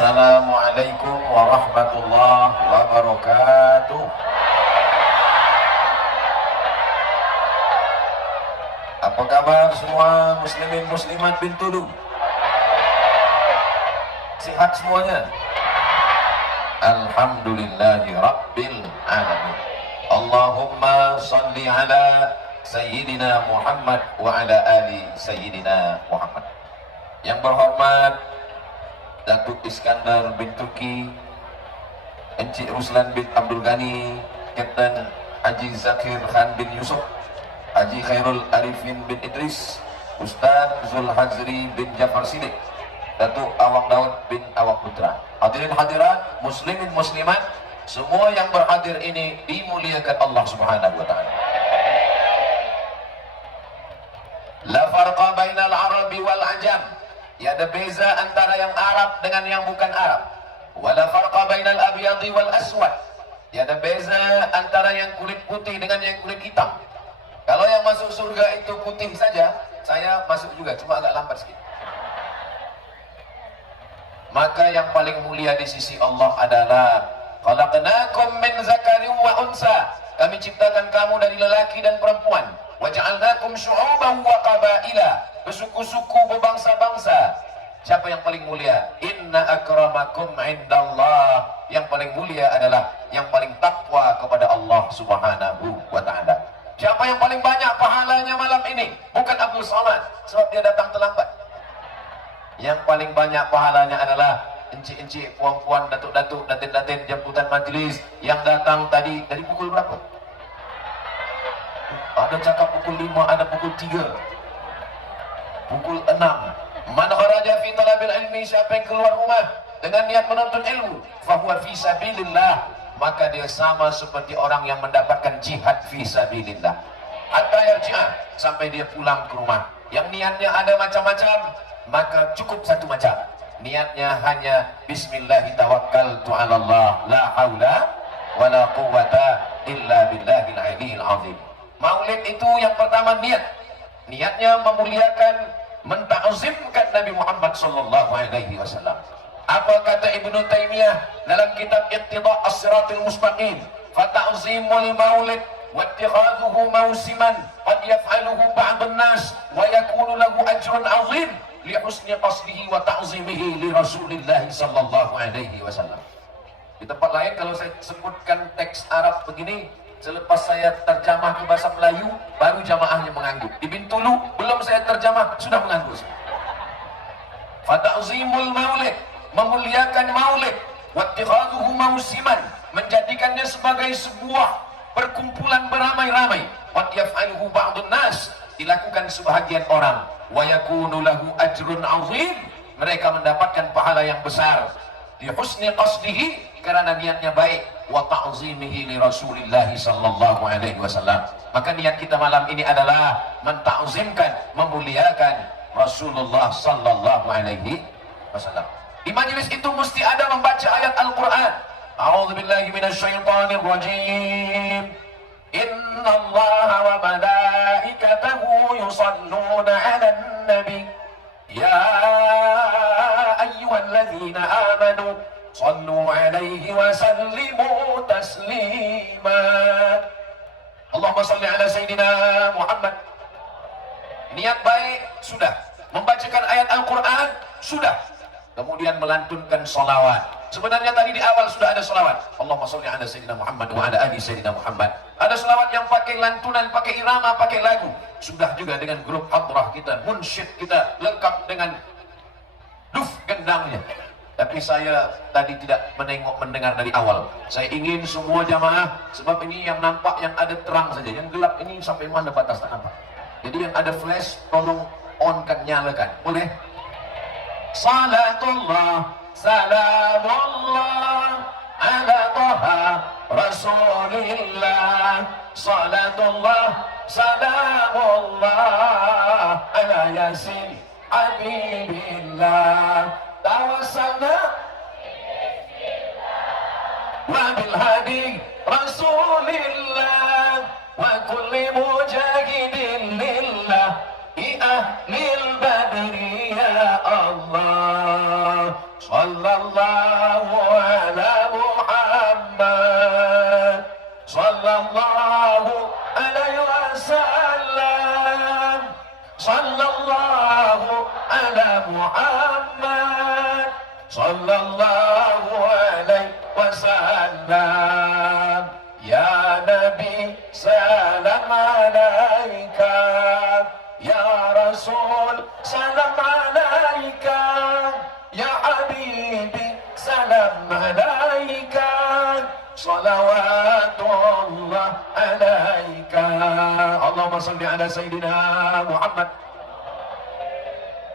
Assalamualaikum warahmatullahi wabarakatuh. Apa kabar semua muslimin muslimat Bintulu? Sehat semuanya? Alhamdulillahi rabbil alamin. Allahumma salli ala Sayyidina Muhammad wa ala ali Sayyidina Muhammad. Yang berhormat Datuk Iskandar bin Turki, Encik Ruslan bin Abdul Ghani, Kapten Haji Zakir Khan bin Yusuf, Haji Khairul Arifin bin Idris, Ustaz Zulhazri bin Jafar Sidik, Datuk Awang Daud bin Awang Putra. Hadirin hadirat, muslimin muslimat, semua yang berhadir ini dimuliakan Allah Subhanahu wa taala. La farqa bainal arabi wal ajam. Tiada beza antara yang Arab dengan yang bukan Arab. Wala farqa bainal abyadi wal aswad. Tiada beza antara yang kulit putih dengan yang kulit hitam. Kalau yang masuk surga itu putih saja, saya masuk juga, cuma agak lambat sedikit. Maka yang paling mulia di sisi Allah adalah khalaqnakum min zakarin wa unsa. Kami ciptakan kamu dari lelaki dan perempuan. Wa ja'alnakum syu'uban wa qabaila. Bersuku-suku, berbangsa-bangsa. Siapa yang paling mulia? Inna akramakum indallah. Yang paling mulia adalah yang paling takwa kepada Allah Subhanahu wa ta'ala. Siapa yang paling banyak pahalanya malam ini? Bukan Abdul Somad, sebab dia datang terlambat. Yang paling banyak pahalanya adalah encik-encik, puan-puan, datuk-datuk, datin-datin, jemputan majlis yang datang tadi. Dari pukul berapa? Ada cakap pukul 5, ada pukul 3, pukul 6. Man kharaja fi talabil ilmi, siapa yang keluar rumah dengan niat menuntut ilmu, fahuwa fi sabilillah, maka dia sama seperti orang yang mendapatkan jihad fi sabilillah. Hatta yarji'a, sampai dia pulang ke rumah. Yang niatnya ada macam-macam, maka cukup satu macam. Niatnya hanya bismillahi tawakkaltu 'ala Allah, la haula wala quwwata illa billahil aliyyil azim. Maulid itu yang pertama niat. Niatnya memuliakan, menta'zimkan Nabi Muhammad sallallahu alaihi wasallam. Apa kata Ibnu Taimiyah dalam kitab Iqtida' As-Siratal Mustaqim? Fata'zimul maulid wa ittikhadhuhu mausiman qad yaf'aluhu ba'dun nas wa yakunu lahu ajrun 'azim li husni qasdihi wa ta'zimihi li Rasulillah sallallahu alaihi wasallam. Di tempat lain kalau saya sebutkan teks Arab begini, selepas saya terjemah ke bahasa Melayu, baru jamaahnya mengangguk. Di Bintulu, belum saya terjemah, sudah mengangguk. Fata'zimul maulid, memuliakan maulid. Wattikhadhuhu mausiman, menjadikannya sebagai sebuah perkumpulan beramai-ramai. Wat yaf'aluhu ba'dun nas, dilakukan sebahagian orang. Wa yakunu lahu ajrun 'azim, mereka mendapatkan pahala yang besar. Di husni qasdihi, karena niatnya baik, wa ta'zimihi li Rasulillah sallallahu alaihi wasallam. Maka niat kita malam ini adalah menta'zimkan, memuliakan Rasulullah sallallahu alaihi wasallam. Di majelis itu mesti ada membaca ayat Al-Qur'an. A'udzubillahi minasyaitonir rajim. Innallaha wa malaikatahu yusalluna 'alan nabi. Ya ayyuhalladzina amanu sallu alaihi wa sallimu taslima. Allahumma salli ala Sayyidina Muhammad. Niat baik sudah, membacakan ayat Al-Quran sudah, kemudian melantunkan salawat. Sebenarnya tadi di awal sudah ada salawat. Allahumma salli ala Sayyidina Muhammad wa ala ali Sayyidina Muhammad. Ada salawat yang pakai lantunan, pakai irama, pakai lagu. Sudah juga dengan grup hadrah kita, munsyid kita, lengkap dengan duf gendangnya. Tapi saya tadi tidak mendengar dari awal. Saya ingin semua jamaah, sebab ini yang nampak yang ada terang saja, yang gelap ini sampai mana batas tak nampak. Jadi yang ada flash tolong on kan, nyalakan. Boleh? Salatullah, salamullah ala Taha Rasulillah. Salatullah, salamullah ala Yasin Habibillah. Tawassalna wa bil hadi Rasulillah wa kulli mujahidin lillah bi ahlil badri ya Allah sallallahu Muhammad sallallahu alaihi wasallam. Ya Nabi salam alaika, ya Rasul salam alaika, ya Habibi salam alaika, salawatullah alaika. Allahumma salli ala Sayyidina Muhammad.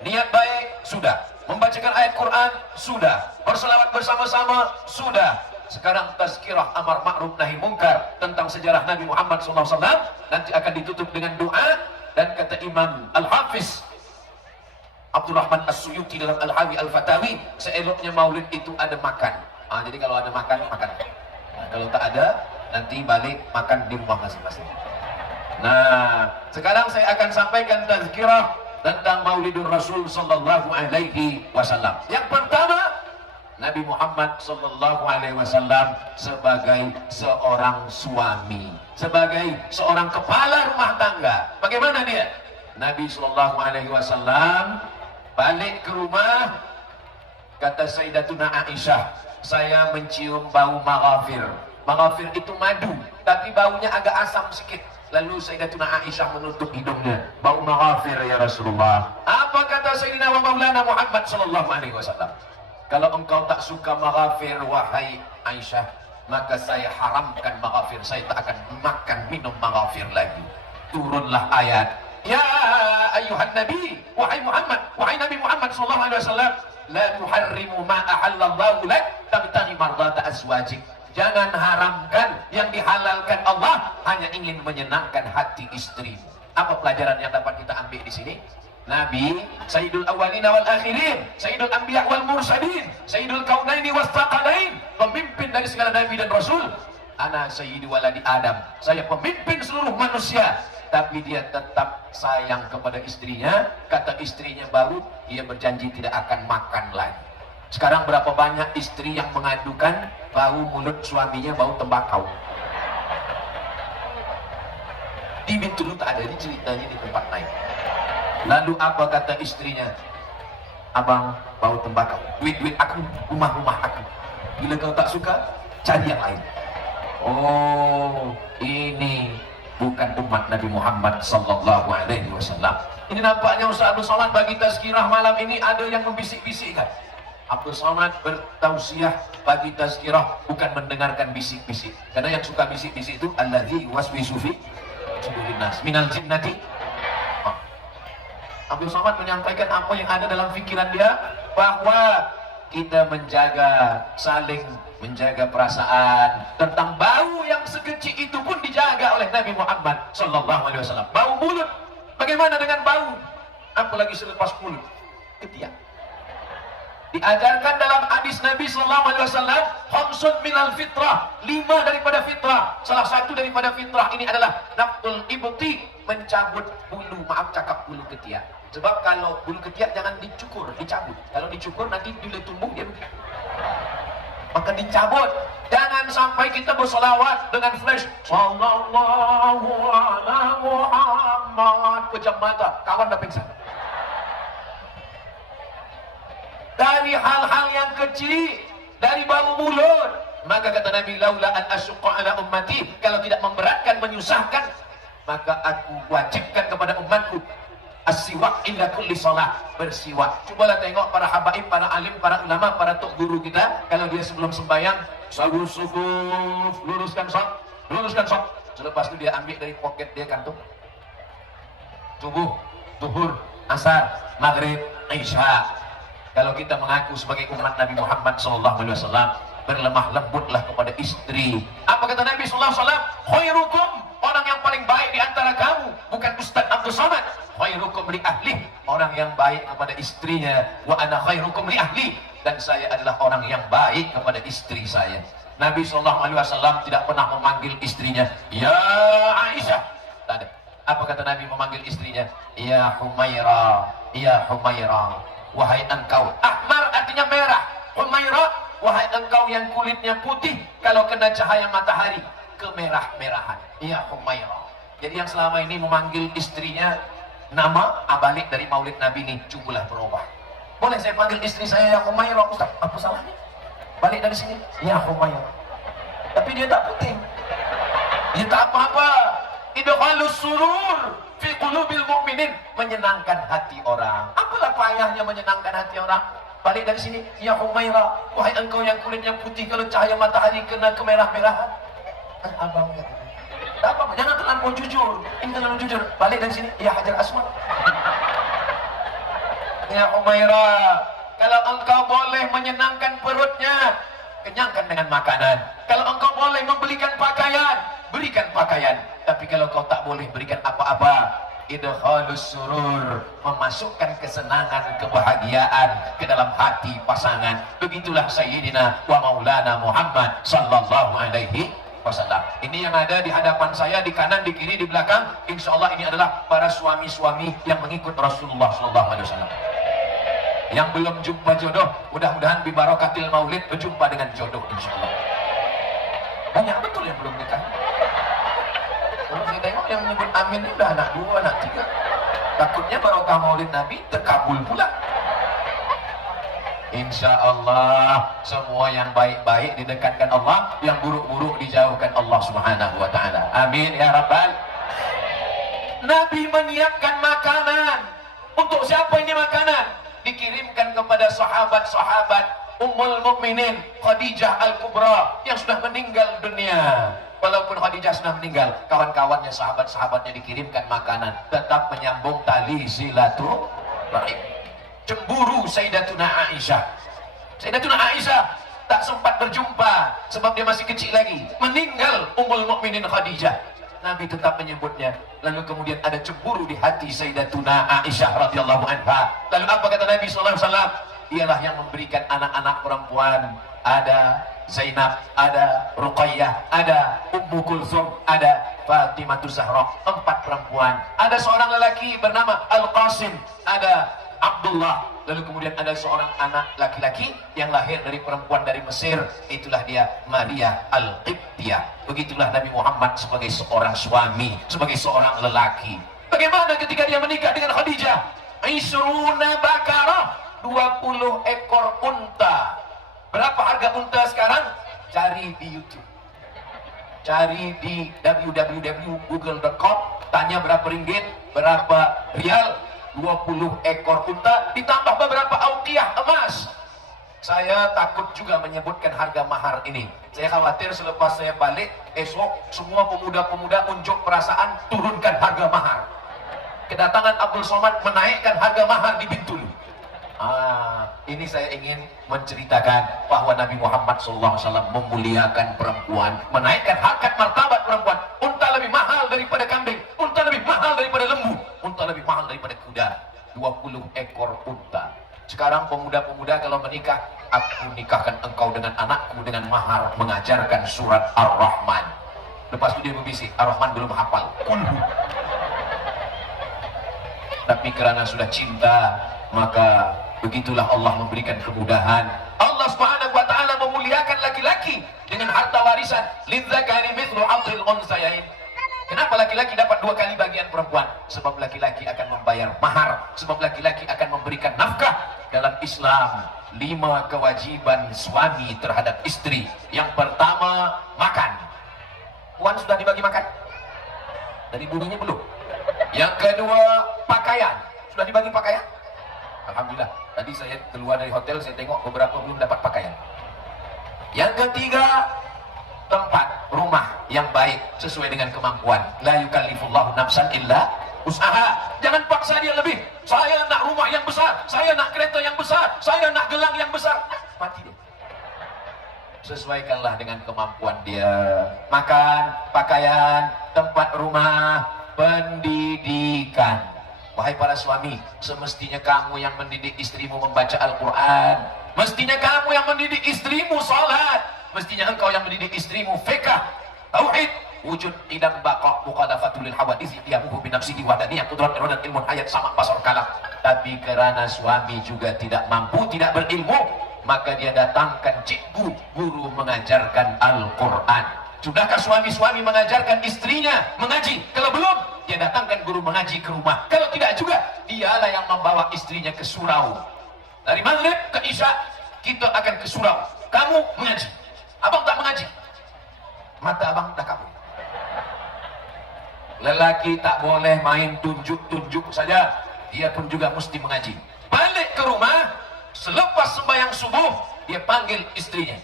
Niat baik sudah, membacakan ayat Quran sudah, berselawat bersama-sama sudah. Sekarang tazkirah amar ma'ruf nahi mungkar tentang sejarah Nabi Muhammad SAW nanti akan ditutup dengan doa. Dan kata Imam Al-Hafiz Abdurrahman As-Suyuti dalam Al-Hawi Al-Fatawi, seeloknya maulid itu ada makan. Jadi kalau ada makan, makan. Kalau tak ada, nanti balik makan di rumah masing-masing. Nah, sekarang saya akan sampaikan tazkirah tentang Maulidur Rasul sallallahu alaihi wasallam. Yang pertama, Nabi Muhammad sallallahu alaihi wasallam sebagai seorang suami, sebagai seorang kepala rumah tangga. Bagaimana dia? Nabi sallallahu alaihi wasallam balik ke rumah, kata Sayyidatuna Aisyah, saya mencium bau maghafir. Maghafir itu madu, tapi baunya agak asam sedikit. Lalu Sayyidatuna Aisyah menutup hidungnya. Bau maghafir ya Rasulullah. Apa kata Sayyidina wa Maulana Muhammad sallallahu alaihi wasallam? Kalau engkau tak suka maghafir wahai Aisyah, maka saya haramkan maghafir. Saya tak akan makan minum maghafir lagi. Turunlah ayat, ya ayuhan nabi, wahai Muhammad, wahai Nabi Muhammad sallallahu alaihi wasallam, la tuharrimu ma ahallallahu lak tabtaghi mardata azwajik. Jangan haramkan yang dihalalkan Allah hanya ingin menyenangkan hati istrimu. Apa pelajaran yang dapat kita ambil di sini? Nabi Sayyidul Awwalina wal Akhirin, Sayyidul Anbiya wal Mursalin, Sayyidul Kaunaini was Thaqalain, pemimpin dari segala nabi dan rasul. Ana sayyidu waladi Adam, saya pemimpin seluruh manusia. Tapi dia tetap sayang kepada istrinya. Kata istrinya bau, dia berjanji tidak akan makan lagi. Sekarang berapa banyak istri yang mengadukan bau mulut suaminya bau tembakau. Di Bintulu tak ada, ini ceritanya di tempat lain. Lalu apa kata istrinya? Abang bau tembakau, duit-duit aku, rumah-rumah aku. Bila kau tak suka, cari yang lain. Oh, ini bukan umat Nabi Muhammad sallallahu alaihi wasallam. Ini nampaknya Ustaz Abdul Somad bagi tazkirah malam ini ada yang membisik-bisikkan. Abdul Somad bertausiah bagi tazkirah bukan mendengarkan bisik-bisik. Karena yang suka bisik-bisik itu alladzi waswisu fi sudurin nas minal jinnati. Abdul Somad menyampaikan apa yang ada dalam pikiran dia, bahwa kita menjaga, saling menjaga perasaan. Tentang bau yang sekecil itu pun dijaga oleh Nabi Muhammad sallallahu alaihi wasallam. Bau mulut, bagaimana dengan bau? Apalagi selepas mulut, ketiak. Diajarkan dalam hadis Nabi sallallahu alaihi wasallam, khamsun minal fitrah, 5 daripada fitrah. Salah satu daripada fitrah ini adalah naftul ibti, mencabut bulu, maaf cakap bulu ketiak. Sebab kalau bulu ketiak jangan dicukur, dicabut. Kalau dicukur nanti bila tumbuh dia begini. Maka dicabut. Jangan sampai kita bersolawat dengan flash sallallahu ala Muhammad, pejam mata, kawan dah pingsan. Dari hal-hal yang kecil, dari bau mulut. Maka kata Nabi, laula an asyqa ala ummati, kalau tidak memberatkan, menyusahkan, maka aku wajibkan kepada umatku as-siwak inda kulli shalah, bersiwak. Cobalah tengok para habaib, para alim, para ulama, para tok guru kita, kalau dia sebelum sembahyang, sagus sufuf, luruskan saf, luruskan saf. Selepas itu dia ambil dari poket dia kantung. Subuh, zuhur, asar, maghrib, isya. Kalau kita mengaku sebagai umat Nabi Muhammad SAW, berlemah lembutlah kepada istri. Apa kata Nabi SAW? Khairukum, orang yang paling baik di antara kamu, bukan Ustaz Abdul Somad. Khairukum li ahli, orang yang baik kepada istrinya. Wa ana khairukum li ahli, dan saya adalah orang yang baik kepada istri saya. Nabi SAW tidak pernah memanggil istrinya ya Aisyah, tak ada. Apa kata Nabi memanggil istrinya? Ya Humaira, ya Humaira, wahai engkau. Ahmar artinya merah. Humaira, wahai engkau yang kulitnya putih, kalau kena cahaya matahari kemerah-merahan. Ya Humaira. Jadi yang selama ini memanggil istrinya nama abalik dari maulid Nabi ini, cubalah berubah. Boleh saya panggil istri saya ya Humairah, Ustaz? Apa salahnya? Balik dari sini, ya Humairah. Tapi dia tak penting. Dia tak apa-apa. Idkhalus surur fi qulubil mu'minin, menyenangkan hati orang. Apalah payahnya menyenangkan hati orang? Balik dari sini, ya Humairah, wahai engkau yang kulit yang putih, kalau cahaya matahari kena kemerah-merahan. Abang kata, tak apa-apa, jangan terlampau jujur. Ini terlalu jujur. Balik dari sini, ya Hajar Aswad. Ya Humairah, kalau engkau boleh menyenangkan perutnya, kenyangkan dengan makanan. Kalau engkau boleh membelikan pakaian, berikan pakaian. Tapi kalau kau tak boleh berikan apa-apa, idkhalus surur, memasukkan kesenangan, kebahagiaan ke dalam hati pasangan. Begitulah Sayyidina wa Maulana Muhammad sallallahu alaihi wasallam. Ini yang ada di hadapan saya, di kanan, di kiri, di belakang. Insya Allah ini adalah para suami-suami yang mengikut Rasulullah sallallahu alaihi wasallam. Yang belum jumpa jodoh, mudah-mudahan bi barakatil maulid berjumpa dengan jodoh insya Allah. Banyak betul yang belum nikah. Kalau saya tengok yang menyebut amin ini udah anak 2, anak 3. Takutnya barokah maulid Nabi terkabul pula. Insya Allah semua yang baik-baik didekatkan Allah, yang buruk-buruk dijauhkan Allah Subhanahu wa ta'ala. Amin ya Rabbal. Nabi menyiapkan makanan. Untuk siapa ini makanan? Dikirimkan kepada sahabat-sahabat Ummul Mukminin Khadijah Al-Kubra yang sudah meninggal dunia. Walaupun Khadijah sudah meninggal, kawan-kawannya, sahabat-sahabatnya dikirimkan makanan, tetap menyambung tali silaturahim. Cemburu Sayyidatuna Aisyah. Sayyidatuna Aisyah tak sempat berjumpa sebab dia masih kecil lagi. Meninggal Ummul Mukminin Khadijah. Nabi tetap menyebutnya. Lalu kemudian ada cemburu di hati Sayyidatuna Aisyah radhiyallahu anha. Lalu apa kata Nabi sallallahu alaihi wasallam? Dialah yang memberikan anak-anak perempuan. Ada Zainab, ada Ruqayyah, ada Ummu Kulsum, ada Fatimatus Zahra. 4 perempuan. Ada seorang lelaki bernama Al-Qasim, ada Abdullah. Lalu kemudian ada seorang anak laki-laki yang lahir dari perempuan dari Mesir. Itulah dia Maria Al-Qibtiyah. Begitulah Nabi Muhammad sebagai seorang suami, sebagai seorang lelaki. Bagaimana ketika dia menikah dengan Khadijah? Isruna bakarah, 20 ekor unta. Berapa harga unta sekarang? Cari di YouTube, cari di www.google.com, tanya berapa ringgit, berapa rial. 20 ekor unta ditambah beberapa auqiyah emas. Saya takut juga menyebutkan harga mahar ini. Saya khawatir selepas saya balik esok semua pemuda-pemuda unjuk perasaan turunkan harga mahar. Kedatangan Abdul Somad menaikkan harga mahar di Bintulu. Ini saya ingin menceritakan bahwa Nabi Muhammad SAW memuliakan perempuan, menaikkan harkat martabat perempuan. Unta lebih mahal daripada kambing, unta lebih mahal daripada lembu, unta lebih mahal daripada kuda. 20 ekor unta. Sekarang pemuda-pemuda kalau menikah, aku nikahkan engkau dengan anakku dengan mahar mengajarkan surat Ar-Rahman. Lepas itu dia berbisik, Ar-Rahman belum hafal. Kulhu. Tapi karena sudah cinta, maka begitulah Allah memberikan kemudahan. Allah Subhanahu wa ta'ala memuliakan laki-laki dengan harta warisan. Lidzakari mithlu hadzil unsayain. Kenapa laki-laki dapat 2 kali bagian perempuan? Sebab laki-laki akan membayar mahar, sebab laki-laki akan memberikan nafkah. Dalam Islam 5 kewajiban suami terhadap istri. Yang pertama, makan. Puan sudah dibagi makan? Dari bunyinya belum? Yang kedua, pakaian. Sudah dibagi pakaian? Alhamdulillah. Tadi saya keluar dari hotel, saya tengok beberapa belum dapat pakaian. Yang ketiga, tempat rumah yang baik sesuai dengan kemampuan. La yukallifullahu nafsan illa usaha. Jangan paksa dia lebih. Saya nak rumah yang besar, saya nak kereta yang besar, saya nak gelang yang besar. Mati dia. Sesuaikanlah dengan kemampuan dia. Makan, pakaian, tempat rumah, pendidikan. Wahai para suami, semestinya kamu yang mendidik istrimu membaca Al-Quran. Mestinya kamu yang mendidik istrimu salat. Mestinya engkau yang mendidik istrimu fiqh, tauhid, wujud, idam, baqa, muqadafatul lil hawadith, diamuhu binafsihi wa daniyah, kudrat, irodat, ilmun, hayat, sama, basar, kalam. Tapi karena suami juga tidak mampu, tidak berilmu, maka dia datangkan cikgu, guru mengajarkan Al-Quran. Sudahkah suami-suami mengajarkan istrinya mengaji? Kalau belum, dia datangkan guru mengaji ke rumah. Kalau tidak juga, dialah yang membawa istrinya ke surau. Dari maghrib ke isya kita akan ke surau. Kamu mengaji. Abang tak mengaji. Mata abang dah kabur. Lelaki tak boleh main tunjuk-tunjuk saja. Dia pun juga mesti mengaji. Balik ke rumah, selepas sembahyang subuh, dia panggil istrinya.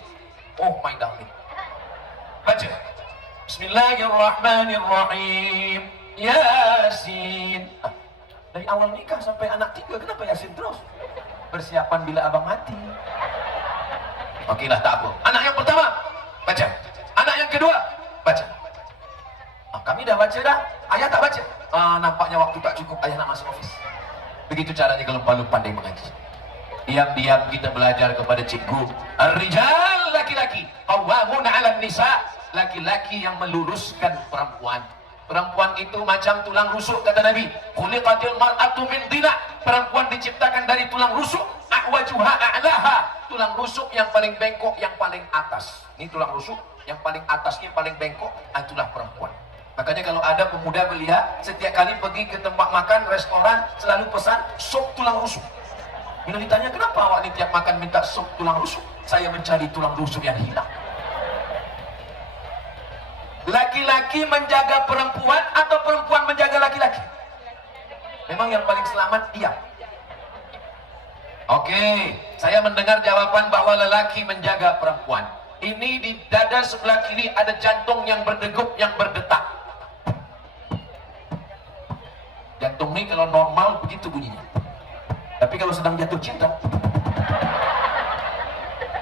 Oh my darling. Baca. Bismillahirrahmanirrahim. Yasin. Dari awal nikah sampai anak 3, kenapa Yasin terus? Persiapan bila abang mati. Okeylah, tak apa. Anak yang pertama, baca. Anak yang kedua, baca. Kami dah baca dah. Ayah tak baca. Nampaknya waktu tak cukup, ayah nak masuk office. Begitu caranya kalau paling pandai mengaji. Diam-diam kita belajar kepada cikgu. Ar-rijal, laki-laki. Qawwamun 'alan nisa. Laki-laki yang meluruskan perempuan. Perempuan itu macam tulang rusuk, kata Nabi. Khuliqatil mar'atu min dhila. Perempuan diciptakan dari tulang rusuk. A'wajuha a'laha. Tulang rusuk yang paling bengkok, yang paling atas. Ini tulang rusuk, yang paling atasnya paling bengkok, itulah perempuan. Makanya kalau ada pemuda belia, setiap kali pergi ke tempat makan, restoran, selalu pesan sup tulang rusuk. Bila ditanya, kenapa awak ni tiap makan minta sup tulang rusuk? Saya mencari tulang rusuk yang hilang. Laki-laki menjaga perempuan atau perempuan menjaga laki-laki? Memang yang paling selamat dia. Oke, saya mendengar jawaban bahwa lelaki menjaga perempuan. Ini di dada sebelah kiri ada jantung yang berdegup, yang berdetak. Jantung ini kalau normal begitu bunyinya. Tapi kalau sedang jatuh cinta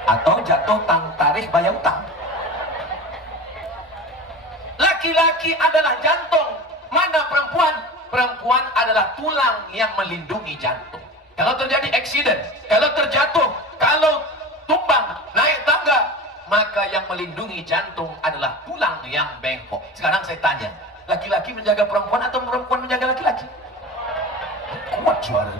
atau jatuh tarikh bayar utang. Laki-laki adalah jantung. Mana perempuan? Perempuan adalah tulang yang melindungi jantung. Kalau terjadi accident, kalau terjatuh, kalau tumbang, naik tangga, maka yang melindungi jantung adalah tulang yang bengkok. Sekarang saya tanya, laki-laki menjaga perempuan atau perempuan menjaga laki-laki? Kuat suara.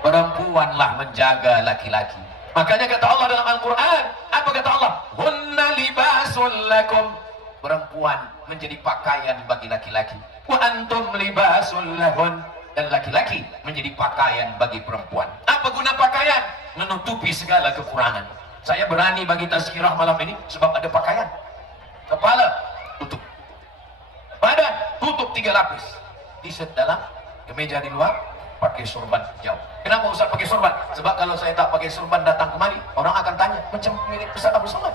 Perempuanlah menjaga laki-laki. Makanya kata Allah dalam Al-Quran, apa kata Allah? Hunna libasul lakum. Perempuan menjadi pakaian bagi laki-laki. Wa antum libasul lahun. Dan laki-laki menjadi pakaian bagi perempuan. Apa guna pakaian? Menutupi segala kekurangan. Saya berani bagi tazkirah malam ini sebab ada pakaian. Kepala tutup, badan tutup 3 lapis, t-shirt dalam, kemeja di luar, pakai sorban jauh. Kenapa Ustaz pakai sorban? Sebab kalau saya tak pakai sorban datang kemari, orang akan tanya macam mirip Ustaz Abdul Somad.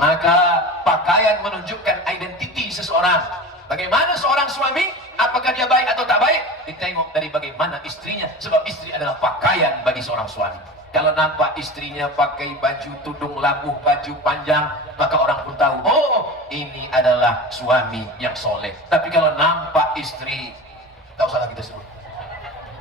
Maka pakaian menunjukkan identiti seseorang. Bagaimana seorang suami, apakah dia baik atau tak baik, ditengok dari bagaimana istrinya. Sebab istri adalah pakaian bagi seorang suami. Kalau nampak istrinya pakai baju tudung labuh, baju panjang, maka orang pun tahu, oh ini adalah suami yang soleh. Tapi kalau nampak istri, tak usah lagi kita sebut,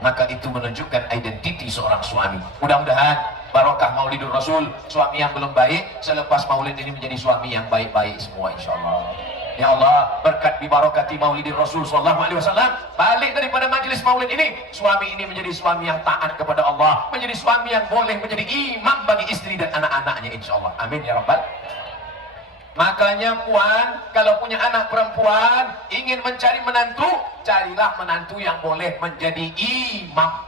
maka itu menunjukkan identiti seorang suami. Mudah-mudahan barokah Maulidur Rasul, suami yang belum baik selepas maulid ini menjadi suami yang baik-baik semua, insyaAllah. Ya Allah, berkat bibarakati Maulidir Rasul sallallahu alaihi wasallam, balik daripada majlis maulid ini, suami ini menjadi suami yang taat kepada Allah, menjadi suami yang boleh menjadi imam bagi istri dan anak-anaknya, insyaallah. Amin ya rabbal. Makanya puan, kalau punya anak perempuan, ingin mencari menantu, carilah menantu yang boleh menjadi imam.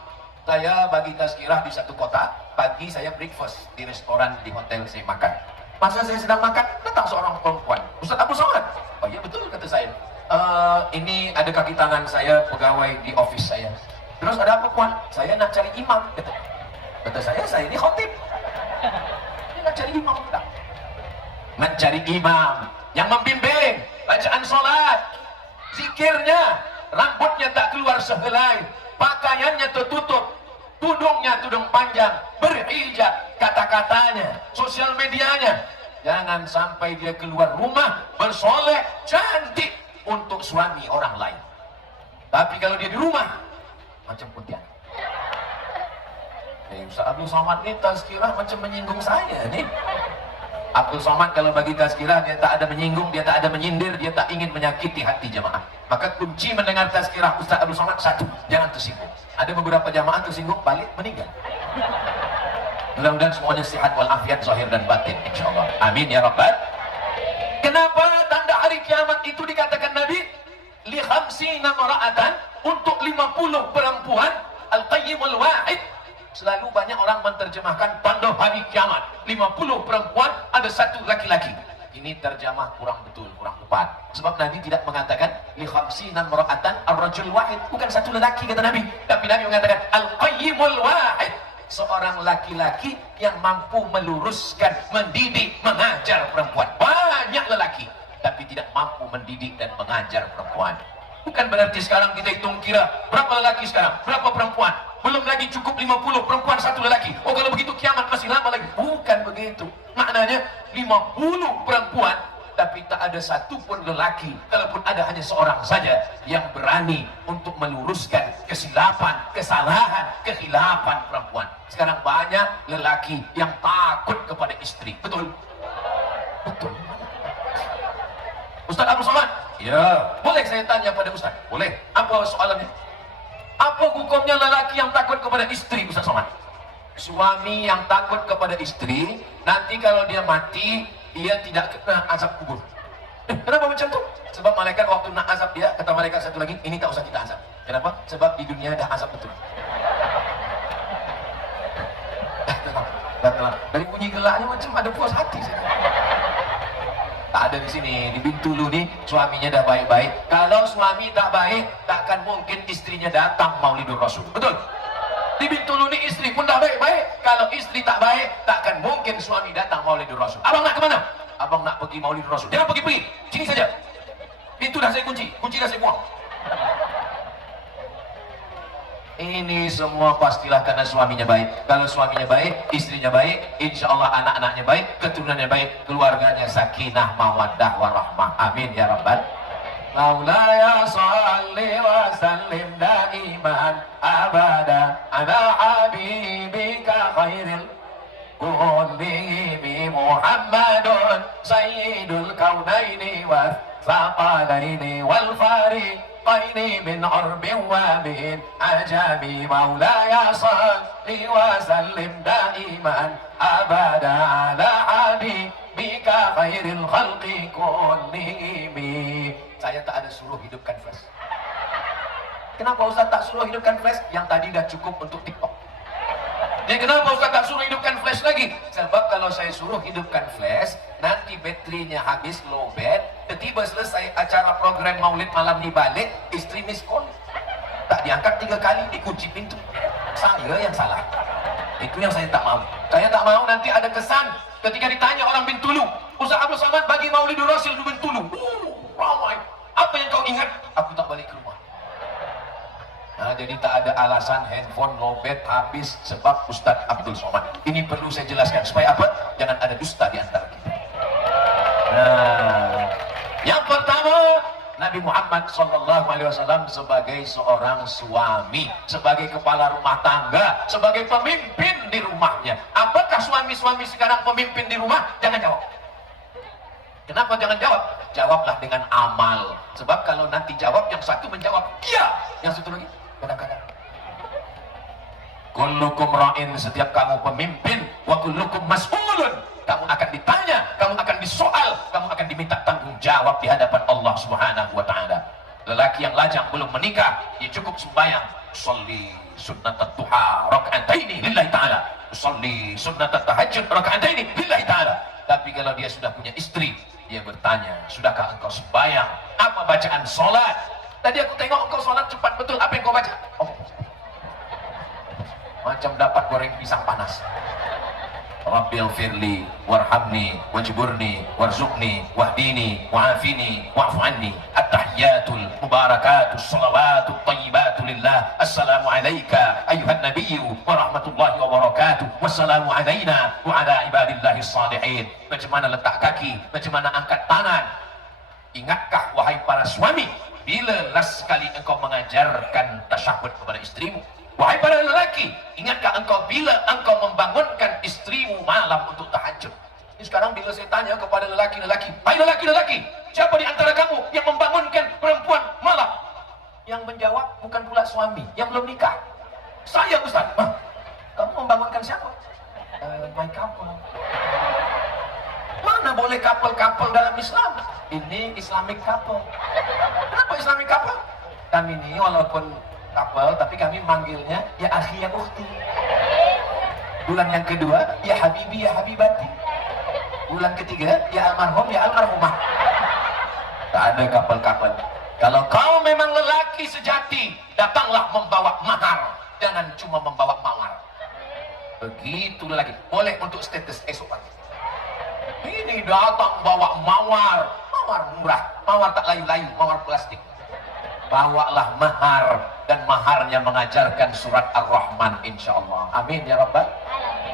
Saya bagi tazkirah di satu kota, pagi saya breakfast di restoran, di hotel saya makan. Masa saya sedang makan, datang seorang perempuan. Ustaz Abdul Somad. Oh iya betul, kata saya. Ini ada kaki tangan saya, pegawai di office saya. Terus ada apa puan? Saya nak cari imam. Kata saya ini khotib. Ini nak cari imam. Tak. Mencari imam yang membimbing bacaan solat, zikirnya, rambutnya tak keluar sehelai, pakaiannya tertutup, tudungnya tudung panjang, berhijab, kata-katanya, sosial medianya. Jangan sampai dia keluar rumah bersoleh, cantik untuk suami orang lain. Tapi kalau dia di rumah macam kuntilanak. Ustaz Abdul Somad ni tazkirah macam menyinggung saya ni. Abdul Somad kalau bagi tazkirah dia tak ada menyinggung, dia tak ada menyindir, dia tak ingin menyakiti hati jemaah. Maka kunci mendengar tazkirah Ustaz Abdul Somad satu, jangan tersinggung. Ada beberapa jemaah tersinggung balik meninggal. Mudah-mudahan semuanya sehat walafiat zahir dan batin, insyaallah. Amin ya rabbal. Kenapa tanda hari kiamat itu dikatakan Nabi li khamsina mar'atan, untuk 50 perempuan, al-qayyimul wahid, Selalu banyak orang menerjemahkan tanda hari kiamat 50 perempuan, ada satu laki-laki. Ini terjemah kurang betul, kurang tepat. Sebab Nabi tidak mengatakan li khamsina mar'atan ar-rajul wahid, bukan satu lelaki kata Nabi, tapi Nabi mengatakan al-qayyimul wahid, seorang laki-laki yang mampu meluruskan, mendidik, mengajar perempuan. Banyak lelaki tapi tidak mampu mendidik dan mengajar perempuan. Bukan berarti sekarang kita hitung kira berapa lelaki sekarang, berapa perempuan. Belum lagi cukup 50 perempuan, satu lelaki. Oh, kalau begitu kiamat masih lama lagi. Bukan begitu. Maknanya 50 perempuan tapi tak ada satu pun lelaki, kalaupun ada hanya seorang saja yang berani untuk meluruskan kesilapan, kesalahan, kehilapan perempuan. Sekarang banyak lelaki yang takut kepada istri. Betul? Betul. Ustaz Abdul Somad? Ya. Boleh saya tanya pada Ustaz? Boleh. Apa soalannya? Apa hukumnya lelaki yang takut kepada istri, Ustaz Somad? Suami yang takut kepada istri, nanti kalau dia mati, dia tidak kena azab kubur. Kenapa macam tu? Sebab malaikat waktu nak azab dia, kata malaikat satu lagi, ini tak usah kita azab. Kenapa? Sebab di dunia dah azab betul. Dari bunyi gelaknya macam ada puas hati saja. Tak ada di sini. Di Bintulu ni suaminya dah baik-baik. Kalau suami tak baik, takkan mungkin istrinya datang Maulidur Rasul. Betul? Di Bintulu ni istri pun dah baik-baik. Kalau istri tak baik, takkan mungkin suami datang Maulidur Rasul. Abang nak ke mana? Abang nak pergi Maulidur Rasul. Jangan pergi-pergi. Sini saja. Pintu dah saya kunci. Kunci dah saya buang. Ini semua pastilah karena suaminya baik. Kalau suaminya baik, istrinya baik, insya Allah anak-anaknya baik, keturunannya baik, keluarganya sakinah, mawaddah, warahmah. Amin ya rabbal. Maulaya salli wa sallim daiman abada ala habibika khairil kulli Muhammadun sayyidul kaunaini wa thaqalaini wal fariq قيني من عرب ومن عجب مولاي صل وسلم دائما أبدا على حبيبك خير الخلق كلهم. Saya tak ada suruh hidupkan flash. Kenapa Ustaz tak suruh hidupkan flash? Yang tadi dah cukup untuk TikTok. Jadi kenapa Ustaz tak suruh hidupkan flash lagi? Sebab kalau saya suruh hidupkan flash, nanti baterinya habis, low bat, tiba-tiba selesai acara program maulid malam ni balik, istri miss call. Tak diangkat 3 kali, dikunci pintu. Saya yang salah. Itu yang saya tak mau. Saya tak mau nanti ada kesan ketika ditanya orang Bintulu, Ustaz Abdul Somad bagi Maulidur Rasul di Bintulu. Ramai. Apa yang kau ingat? Aku tak balik ke rumah. Nah, jadi tak ada alasan handphone lowbat habis sebab Ustaz Abdul Somad. Ini perlu saya jelaskan supaya apa? Jangan ada dusta di antara kita. Nah, yang pertama, Nabi Muhammad SAW sebagai seorang suami, sebagai kepala rumah tangga, sebagai pemimpin di rumahnya. Apakah suami-suami sekarang pemimpin di rumah? Jangan jawab. Kenapa jangan jawab? Jawablah dengan amal. Sebab kalau nanti jawab, yang satu menjawab iya, yang satu lagi kadang-kadang. Kullukum ra'in, setiap kamu pemimpin, wa kullukum mas'ulun, kamu akan ditanya, kamu akan disoal, kamu akan diminta tanggung jawab di hadapan Allah Subhanahu wa ta'ala. Lelaki yang lajang belum menikah, dia cukup sembahyang, sholli sunnat duha raka'ataini lillahi ta'ala, sholli sunnat tahajjud raka'ataini lillahi ta'ala. Tapi kalau dia sudah punya istri, dia bertanya, sudahkah engkau sembahyang? Apa bacaan solat? Tadi aku tengok engkau solat cepat betul, apa yang kau baca? Oh, macam dapat goreng pisang panas. Rabbil firli warhamni wajburni warzuqni wahdini wa'afini wa'fu anni. At-tahiyyatul mubarakatus salawatut thayyibatu lillah. Assalamu alayka ayuhan nabiyyu wa rahmatullahi wa barakatuh. Wassalamu alayna wa ala ibadillahis salihin. Macam mana letak kaki, macam mana angkat tangan. Ingatkah wahai para suami, bila last kali engkau mengajarkan tasyahud kepada istrimu? Wahai para lelaki, ingatkah engkau bila engkau membangunkan istrimu malam untuk tahajud? Ini sekarang bila saya tanya kepada lelaki-lelaki, hai lelaki-lelaki, siapa di antara kamu yang membangunkan perempuan malam? Yang menjawab bukan pula suami, yang belum nikah. Saya, Ustaz. Kamu membangunkan siapa? My couple. Mana boleh couple-couple dalam Islam? Ini Islamic couple. Kenapa Islamic couple? Kami ini walaupun couple, tapi kami manggilnya ya akhi ya ukhti. Bulan yang kedua, ya habibi ya habibati. Bulan ketiga, ya almarhum ya almarhumah. Tak ada kapal-kapal. Kalau kau memang lelaki sejati, datanglah membawa mahar, jangan cuma membawa mawar. Begitu lagi. Boleh untuk status esok pagi. Ini datang bawa mawar, mawar murah, mawar tak layu-layu, mawar plastik. Bawalah mahar, dan maharnya mengajarkan surat Ar-Rahman, insyaallah. Amin ya rabbal.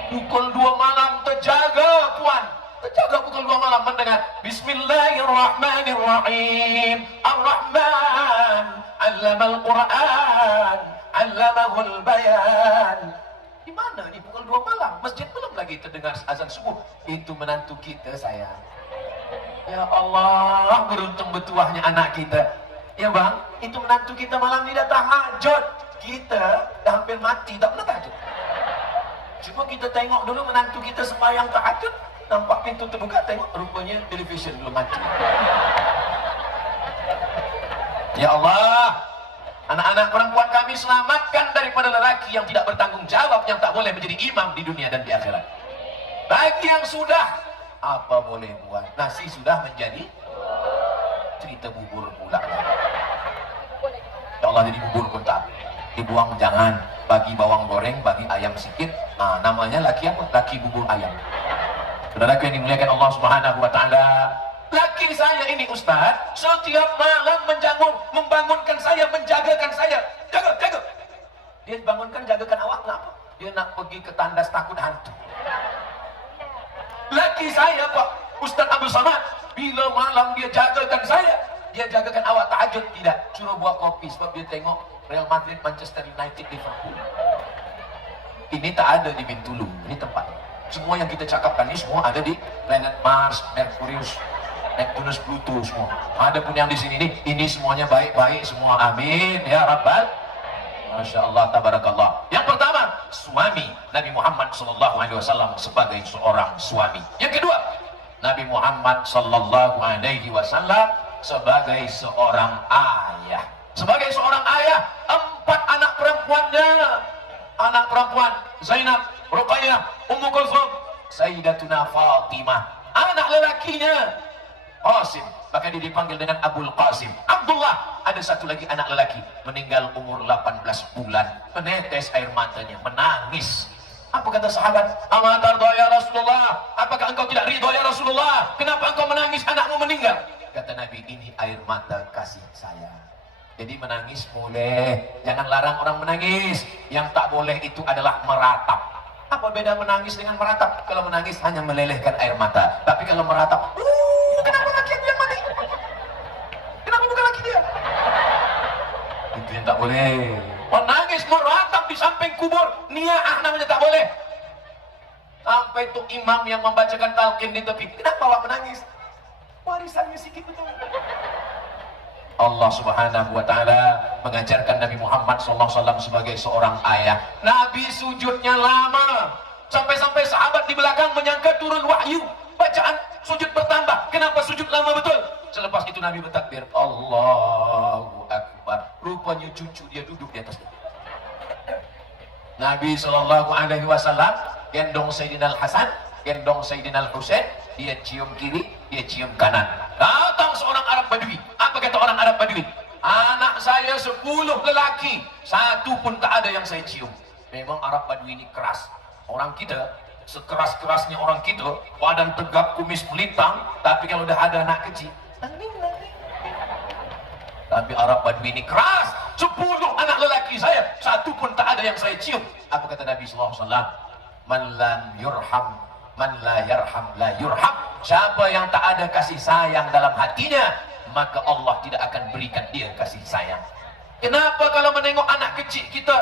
Pukul 2 malam terjaga tuan, terjaga pukul 2 malam mendengar Bismillahirrahmanirrahim. Ar-Rahman 'allamal Qur'an 'allamahul bayan. Di mana ni pukul 2 malam? Masjid belum lagi terdengar azan subuh. Itu menantu kita sayang. Ya Allah, beruntung bertuahnya anak kita. Ya bang, itu menantu kita malam ni dah tahajud. Kita dah hampir mati, tak pernah tahajud. Cuma kita tengok dulu menantu kita sembahyang tahajud, nampak pintu terbuka, tengok rupanya television belum mati. Ya Allah, anak-anak perempuan kami selamatkan daripada lelaki yang tidak bertanggung jawab, yang tak boleh menjadi imam di dunia dan di akhirat. Bagi yang sudah, apa boleh buat? Nasi sudah menjadi cerita bubur pula. Ya Allah, jadi bubur pun tak dibuang, jangan. Bagi bawang goreng, bagi ayam sikit. Nah, namanya laki apa? Laki bubur ayam. Saudaraku yang dimuliakan Allah Subhanahu wa taala, laki saya ini Ustaz, setiap malam menjanguk, membangunkan saya, menjagakan saya. Jaga. Dia bangunkan, jagakan awak, kenapa? Dia nak pergi ke tandas takut hantu. Laki saya Pak Ustaz Abdul Samad, bila malam dia jagakan saya, dia jagakan awak tahajud, tidak, suruh buat kopi sebab dia tengok Real Madrid, Manchester United, Liverpool. Ini tak ada di Bintulu, ini tempat. Semua yang kita cakapkan ini semua ada di planet Mars, Merkurius, Neptunus, Pluto, semua. Ada pun yang di sini ini semuanya baik-baik semua. Amin ya rabbal. Masya Allah, tabarakallah. Yang pertama, suami Nabi Muhammad SAW sebagai seorang suami. Yang kedua, Nabi Muhammad SAW sebagai seorang ayah. Sebagai seorang ayah, 4 anak perempuannya. Anak perempuan Zainab, Ruqayyah, Ummu Kulthum, Sayyidatuna Fatimah. Anak lelakinya Qasim, maka dia dipanggil dengan Abul Qasim. Abdullah, ada satu lagi anak lelaki, meninggal umur 18 bulan. Menetes air matanya, menangis. Apa kata sahabat? Ama tarda ya Rasulullah, apakah engkau tidak ridha ya Rasulullah? Kenapa engkau menangis, anakmu meninggal? Kata Nabi, ini air mata kasih saya. Jadi menangis boleh, jangan larang orang menangis. Yang tak boleh itu adalah meratap. Apa beda menangis dengan meratap? Kalau menangis hanya melelehkan air mata, tapi kalau meratap, kenapa laki yang mati? Kenapa bukan laki dia? Itu yang tak boleh. Menangis meratap di samping kubur, niyaah namanya, tak boleh. Sampai itu imam yang membacakan talqin di tepi, kenapa awak menangis? Warisannya sikit betul. Allah Subhanahu wa taala mengajarkan Nabi Muhammad SAW sebagai seorang ayah. Nabi sujudnya lama, sampai-sampai sahabat di belakang menyangka turun wahyu. Bacaan sujud bertambah. Kenapa sujud lama betul? Selepas itu Nabi bertakbir, Allahu Akbar. Rupanya cucu dia duduk di atasnya. Nabi SAW gendong Sayyidina Al-Hasan, gendong Sayyidina Al-Husain. Dia cium kiri, dia cium kanan. Datang seorang Arab Badui. Apa kata orang Arab Badui? Anak saya 10 lelaki, 1 pun tak ada yang saya cium. Memang Arab Badui ini keras. Orang kita, sekeras-kerasnya orang kita, badan tegap, kumis melintang, tapi kalau udah ada anak kecil, tapi Arab Badui ini keras. 10 anak lelaki saya, 1 pun tak ada yang saya cium. Apa kata Nabi SAW? Man lam yurham, man la yarham la yurham. Siapa yang tak ada kasih sayang dalam hatinya, maka Allah tidak akan berikan dia kasih sayang. Kenapa kalau menengok anak kecil kita?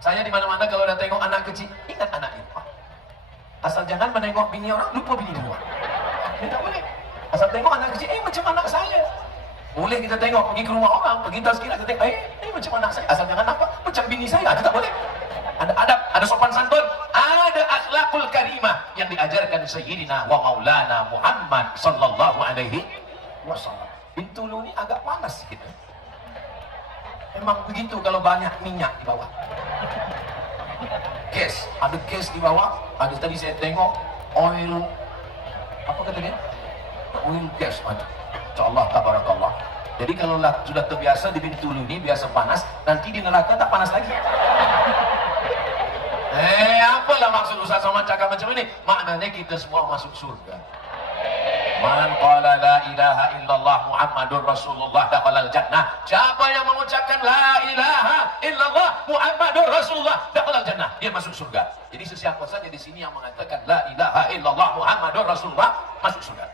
Saya di mana-mana kalau dah tengok anak kecil, ingat anak itu. Asal jangan menengok bini orang, lupa bini dulu. Tidak boleh. Asal tengok anak kecil, macam anak saya. Boleh kita tengok, pergi ke rumah orang, pergi tazkirah, kita tengok, macam anak saya. Asal jangan apa, macam bini saya, itu tak boleh. Ada adab, ada sopan santun, ada akhlakul karimah yang diajarkan Sayyidina wa Maulana Muhammad sallallahu alaihi wasallam. Bintulu ni agak panas sikit. Memang begitu kalau banyak minyak di bawah. Ada gas di bawah. Ada tadi saya tengok oil, apa kata dia? Oil gas ada. Insyaallah tabarakallah. Jadi kalau sudah terbiasa di Bintulu ini biasa panas, nanti di neraka tak panas lagi. Apalah maksud Ustaz Somad cakap macam ini? Maknanya kita semua masuk surga. Man qala la ilaha illallah Muhammadur Rasulullah dakhalal jannah. Siapa yang mengucapkan la ilaha illallah Muhammadur Rasulullah dakhalal jannah, dia masuk surga. Jadi sesiapa saja di sini yang mengatakan la ilaha illallah Muhammadur Rasulullah masuk surga.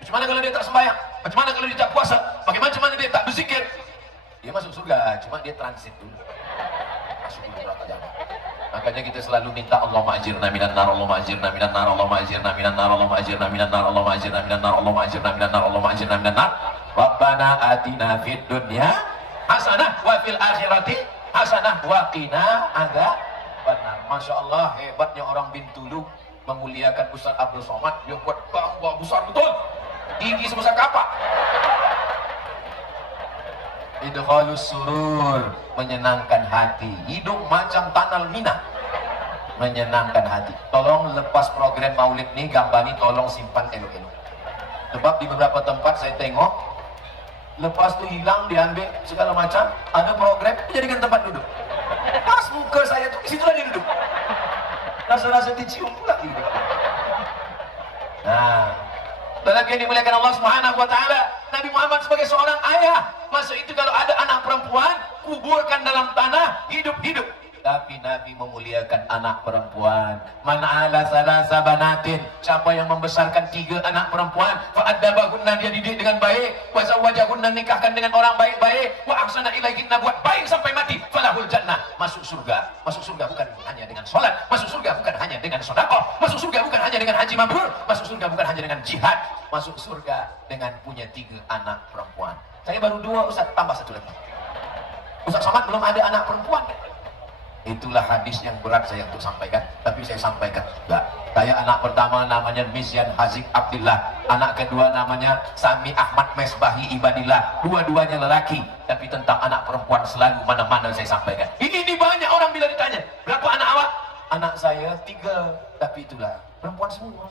Bagaimana kalau dia tak sembahyang? Bagaimana kalau dia tak puasa? Bagaimana dia tak berzikir? Dia masuk surga, cuma dia transit dulu. Masuk dulu neraka jahanam. Makanya kita selalu minta Allahumma ajirna minan nar, Allahumma ajirna minan nar, Allahumma ajirna minan nar, Allahumma ajirna minan nar, Allahumma ajirna minan nar, Allahumma ajirna minan nar, Allahumma ajirna minan nar. Rabbana atina fid dunya hasanah wa fil akhirati hasanah wa qina adzabannar. Masya Allah, hebatnya orang Bintulu memuliakan Ustaz Abdul Somad. Dia buat bangga besar betul, gigi sebesar kapak. Idkhalus surur, menyenangkan hati. Hidup macam tanal minah, menyenangkan hati. Tolong lepas program maulid nih, gambar ini tolong simpan elok-elok. Sebab di beberapa tempat saya tengok, lepas tu hilang, diambil segala macam, ada program, dijadikan tempat duduk. Pas muka saya tuh, di situ lagi duduk. Rasa-rasa dicium pula gitu. Nah, dalam yang dimuliakan Allah Subhanahu wa taala, Nabi Muhammad sebagai seorang ayah, masa itu kalau ada anak perempuan, kuburkan dalam tanah, hidup-hidup. Tapi Nabi memuliakan anak perempuan. Man ala salasa banatin, siapa yang membesarkan 3 anak perempuan, fa'addabahunna, dia didik dengan baik, wa zawwajahunna, nikahkan dengan orang baik-baik, wa ahsana ilaihinna, buat baik sampai mati, falahul jannah, masuk surga. Masuk surga bukan hanya dengan salat, masuk surga bukan hanya dengan sedekah, masuk surga bukan hanya dengan haji mabrur, masuk surga bukan hanya dengan jihad, masuk surga dengan punya 3 anak perempuan. Saya baru 2, Ustaz, tambah 1 lagi. Ustaz Somad belum ada anak perempuan. Itulah hadis yang berat saya untuk sampaikan, tapi saya sampaikan juga. Saya anak pertama namanya Mizyan Hazik Abdillah, anak kedua namanya Sami Ahmad Mesbahi Ibadillah, dua-duanya lelaki. Tapi tentang anak perempuan selalu mana-mana saya sampaikan. Ini banyak orang bila ditanya, berapa anak awak? Anak saya 3, tapi itulah perempuan semua.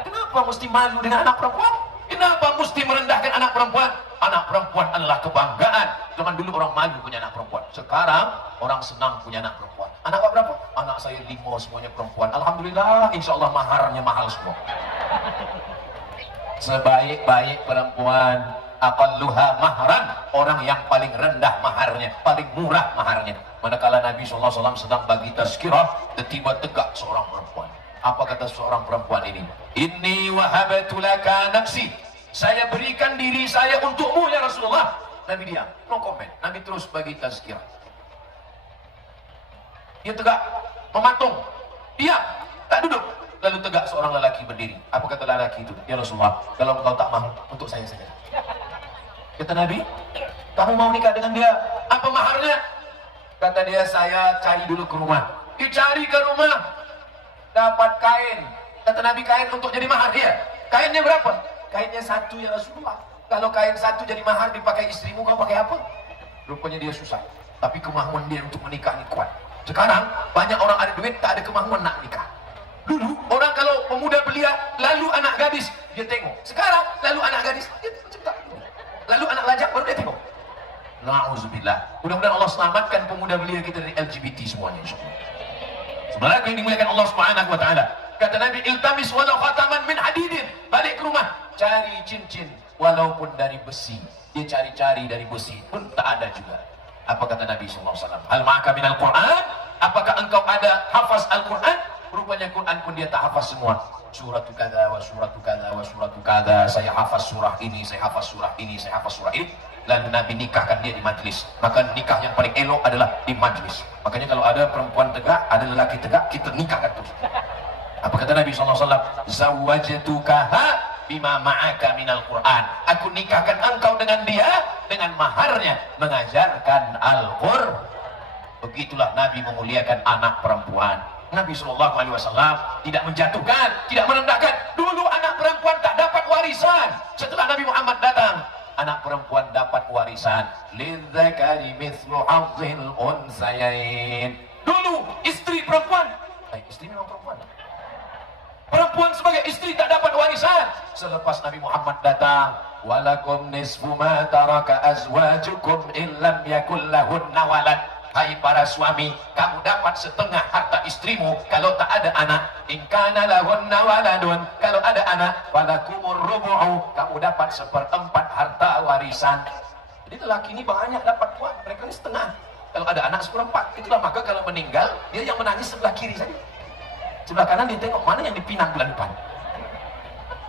Kenapa mesti malu dengan anak perempuan? Kenapa mesti merendahkan anak perempuan? Anak perempuan adalah kebanggaan. Zaman dulu orang malu punya anak perempuan. Sekarang orang senang punya anak perempuan. Anak apa berapa? Anak saya 5, semuanya perempuan. Alhamdulillah, insya Allah maharnya mahal semua. Sebaik-baik perempuan, aqalluha mahran, orang yang paling rendah maharnya, paling murah maharnya. Manakala Nabi SAW sedang bagi tazkirah, tiba tegak seorang perempuan. Apa kata seorang perempuan ini? Inni wahabtu laka nafsi, saya berikan diri saya untukmu ya Rasulullah. Nabi diam, no comment. Nabi terus bagi tazkirah. Dia tegak, mematung, diam, tak duduk. Lalu tegak seorang lelaki berdiri. Apa kata lelaki itu? Ya Rasulullah, kalau engkau tak mahu, untuk saya saja. Kata Nabi, kamu mau nikah dengan dia? Apa maharnya? Kata dia, saya cari dulu ke rumah. Dicari ke rumah, dapat kain. Kata Nabi, kain untuk jadi mahar dia. Kainnya berapa? Kainnya 1 ya Rasulullah. Kalau kain 1 jadi mahar dipakai istrimu, kau pakai apa? Rupanya dia susah, tapi kemauan dia untuk menikah ini kuat. Sekarang banyak orang ada duit, tak ada kemauan nak nikah. Dulu orang kalau pemuda belia, lalu anak gadis dia tengok. Sekarang lalu anak gadis dia tengok. Lalu anak lajak baru dia tengok. Na'udzubillah. Mudah-mudahan Allah selamatkan pemuda belia kita dari LGBT semuanya, insyaallah. Sebenarnya yang dimuliakan Allah Subhanahu wa taala. Kata Nabi, iltamis walau khataman min hadidin. Balik ke rumah, cari cincin walaupun dari besi. Dia cari-cari dari besi pun tak ada juga. Apa kata Nabi SAW? Hal ma'aka minal Qur'an? Apakah engkau ada hafaz Al-Quran? Rupanya Quran pun dia tak hafaz semua. Suratu kada wa suratu kada wa suratu kada. Saya hafaz surah ini, saya hafaz surah ini, saya hafaz surah ini. Lalu Nabi nikahkan dia di majlis. Maka nikah yang paling elok adalah di majlis. Makanya kalau ada perempuan tegak, ada lelaki tegak, kita nikahkan terus. Apa kata Nabi SAW? Zawwajtukaha bima ma'aka minal Qur'an. Aku nikahkan engkau dengan dia, dengan maharnya mengajarkan Al-Qur'an. Begitulah Nabi memuliakan anak perempuan. Nabi SAW tidak menjatuhkan, tidak merendahkan. Dulu anak perempuan tak dapat warisan. Setelah Nabi Muhammad datang, anak perempuan dapat warisan. Lidzakari mithlu hazzil unsayain. Dulu istri perempuan, istri memang perempuan. Perempuan sebagai istri tak dapat warisan. Selepas Nabi Muhammad datang, walakum nisfu ma taraka azwajukum illam yakul lahunna walad. Hai para suami, kamu dapat setengah harta istrimu kalau tak ada anak. In kana lahunna waladun, kalau ada anak, walakumur rubu'u, kamu dapat seperempat harta warisan. Jadi lelaki ini banyak dapat uang, mereka ini setengah. Kalau ada anak seperempat. Itulah maka kalau meninggal, dia yang menangis sebelah kiri saja. Sebelah kanan dia tengok mana yang dipinang bulan depan.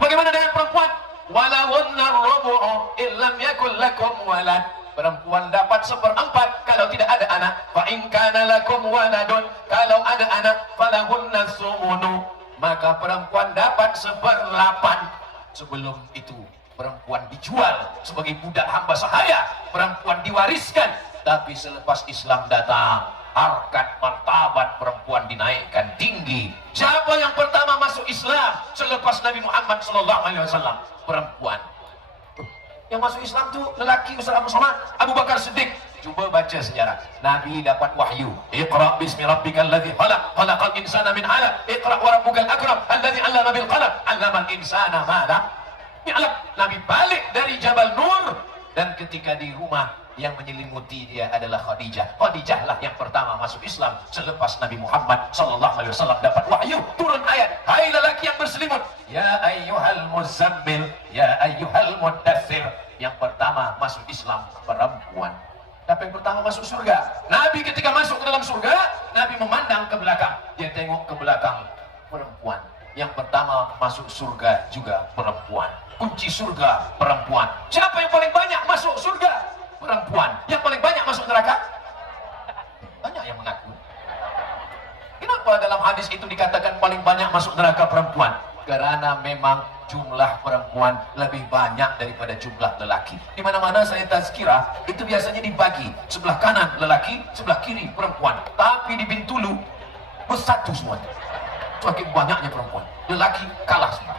Bagaimana dengan perempuan? Walahunna rubu'u illam yakul lakum walad. Perempuan dapat seperempat kalau tidak ada anak. Fa in kana lakum waladun, kalau ada anak, falahunna sumunu, maka perempuan dapat seperdelapan. Sebelum itu perempuan dijual sebagai budak hamba sahaya, perempuan diwariskan. Tapi selepas Islam datang, harkat martabat perempuan dinaikkan tinggi. Siapa yang pertama masuk Islam selepas Nabi Muhammad SAW? Perempuan. Yang masuk Islam itu lelaki bersama Abu Bakar Siddiq. Coba baca sejarah. Nabi dapat wahyu. Iqra bismi rabbikal ladzi khalaq, khalaqal insana min 'alaq. Iqra wa rabbukal akram, alladzi 'allama bil qalam, 'allamal insana ma lam ya'lam. Nabi balik dari Jabal Nur, dan ketika di rumah yang menyelimuti dia adalah Khadijah. Khadijah lah yang pertama masuk Islam selepas Nabi Muhammad SAW dapat wahyu, turun ayat. Hai lelaki yang berselimut, ya ayyuhal muzammil, ya ayyuhal muddathir. Yang pertama masuk Islam perempuan. Siapa yang pertama masuk surga? Nabi ketika masuk ke dalam surga, Nabi memandang ke belakang. Dia tengok ke belakang, perempuan. Yang pertama masuk surga juga perempuan. Kunci surga perempuan. Siapa yang paling banyak masuk surga? Perempuan. Yang paling banyak masuk neraka? Banyak yang mengaku. Kenapa dalam hadis itu dikatakan paling banyak masuk neraka perempuan? Karena memang jumlah perempuan lebih banyak daripada jumlah lelaki. Di mana-mana saya tazkirah, itu biasanya dibagi. Sebelah kanan lelaki, sebelah kiri perempuan. Tapi di Bintulu, bersatu semuanya. Semakin banyaknya perempuan. Lelaki kalah semua.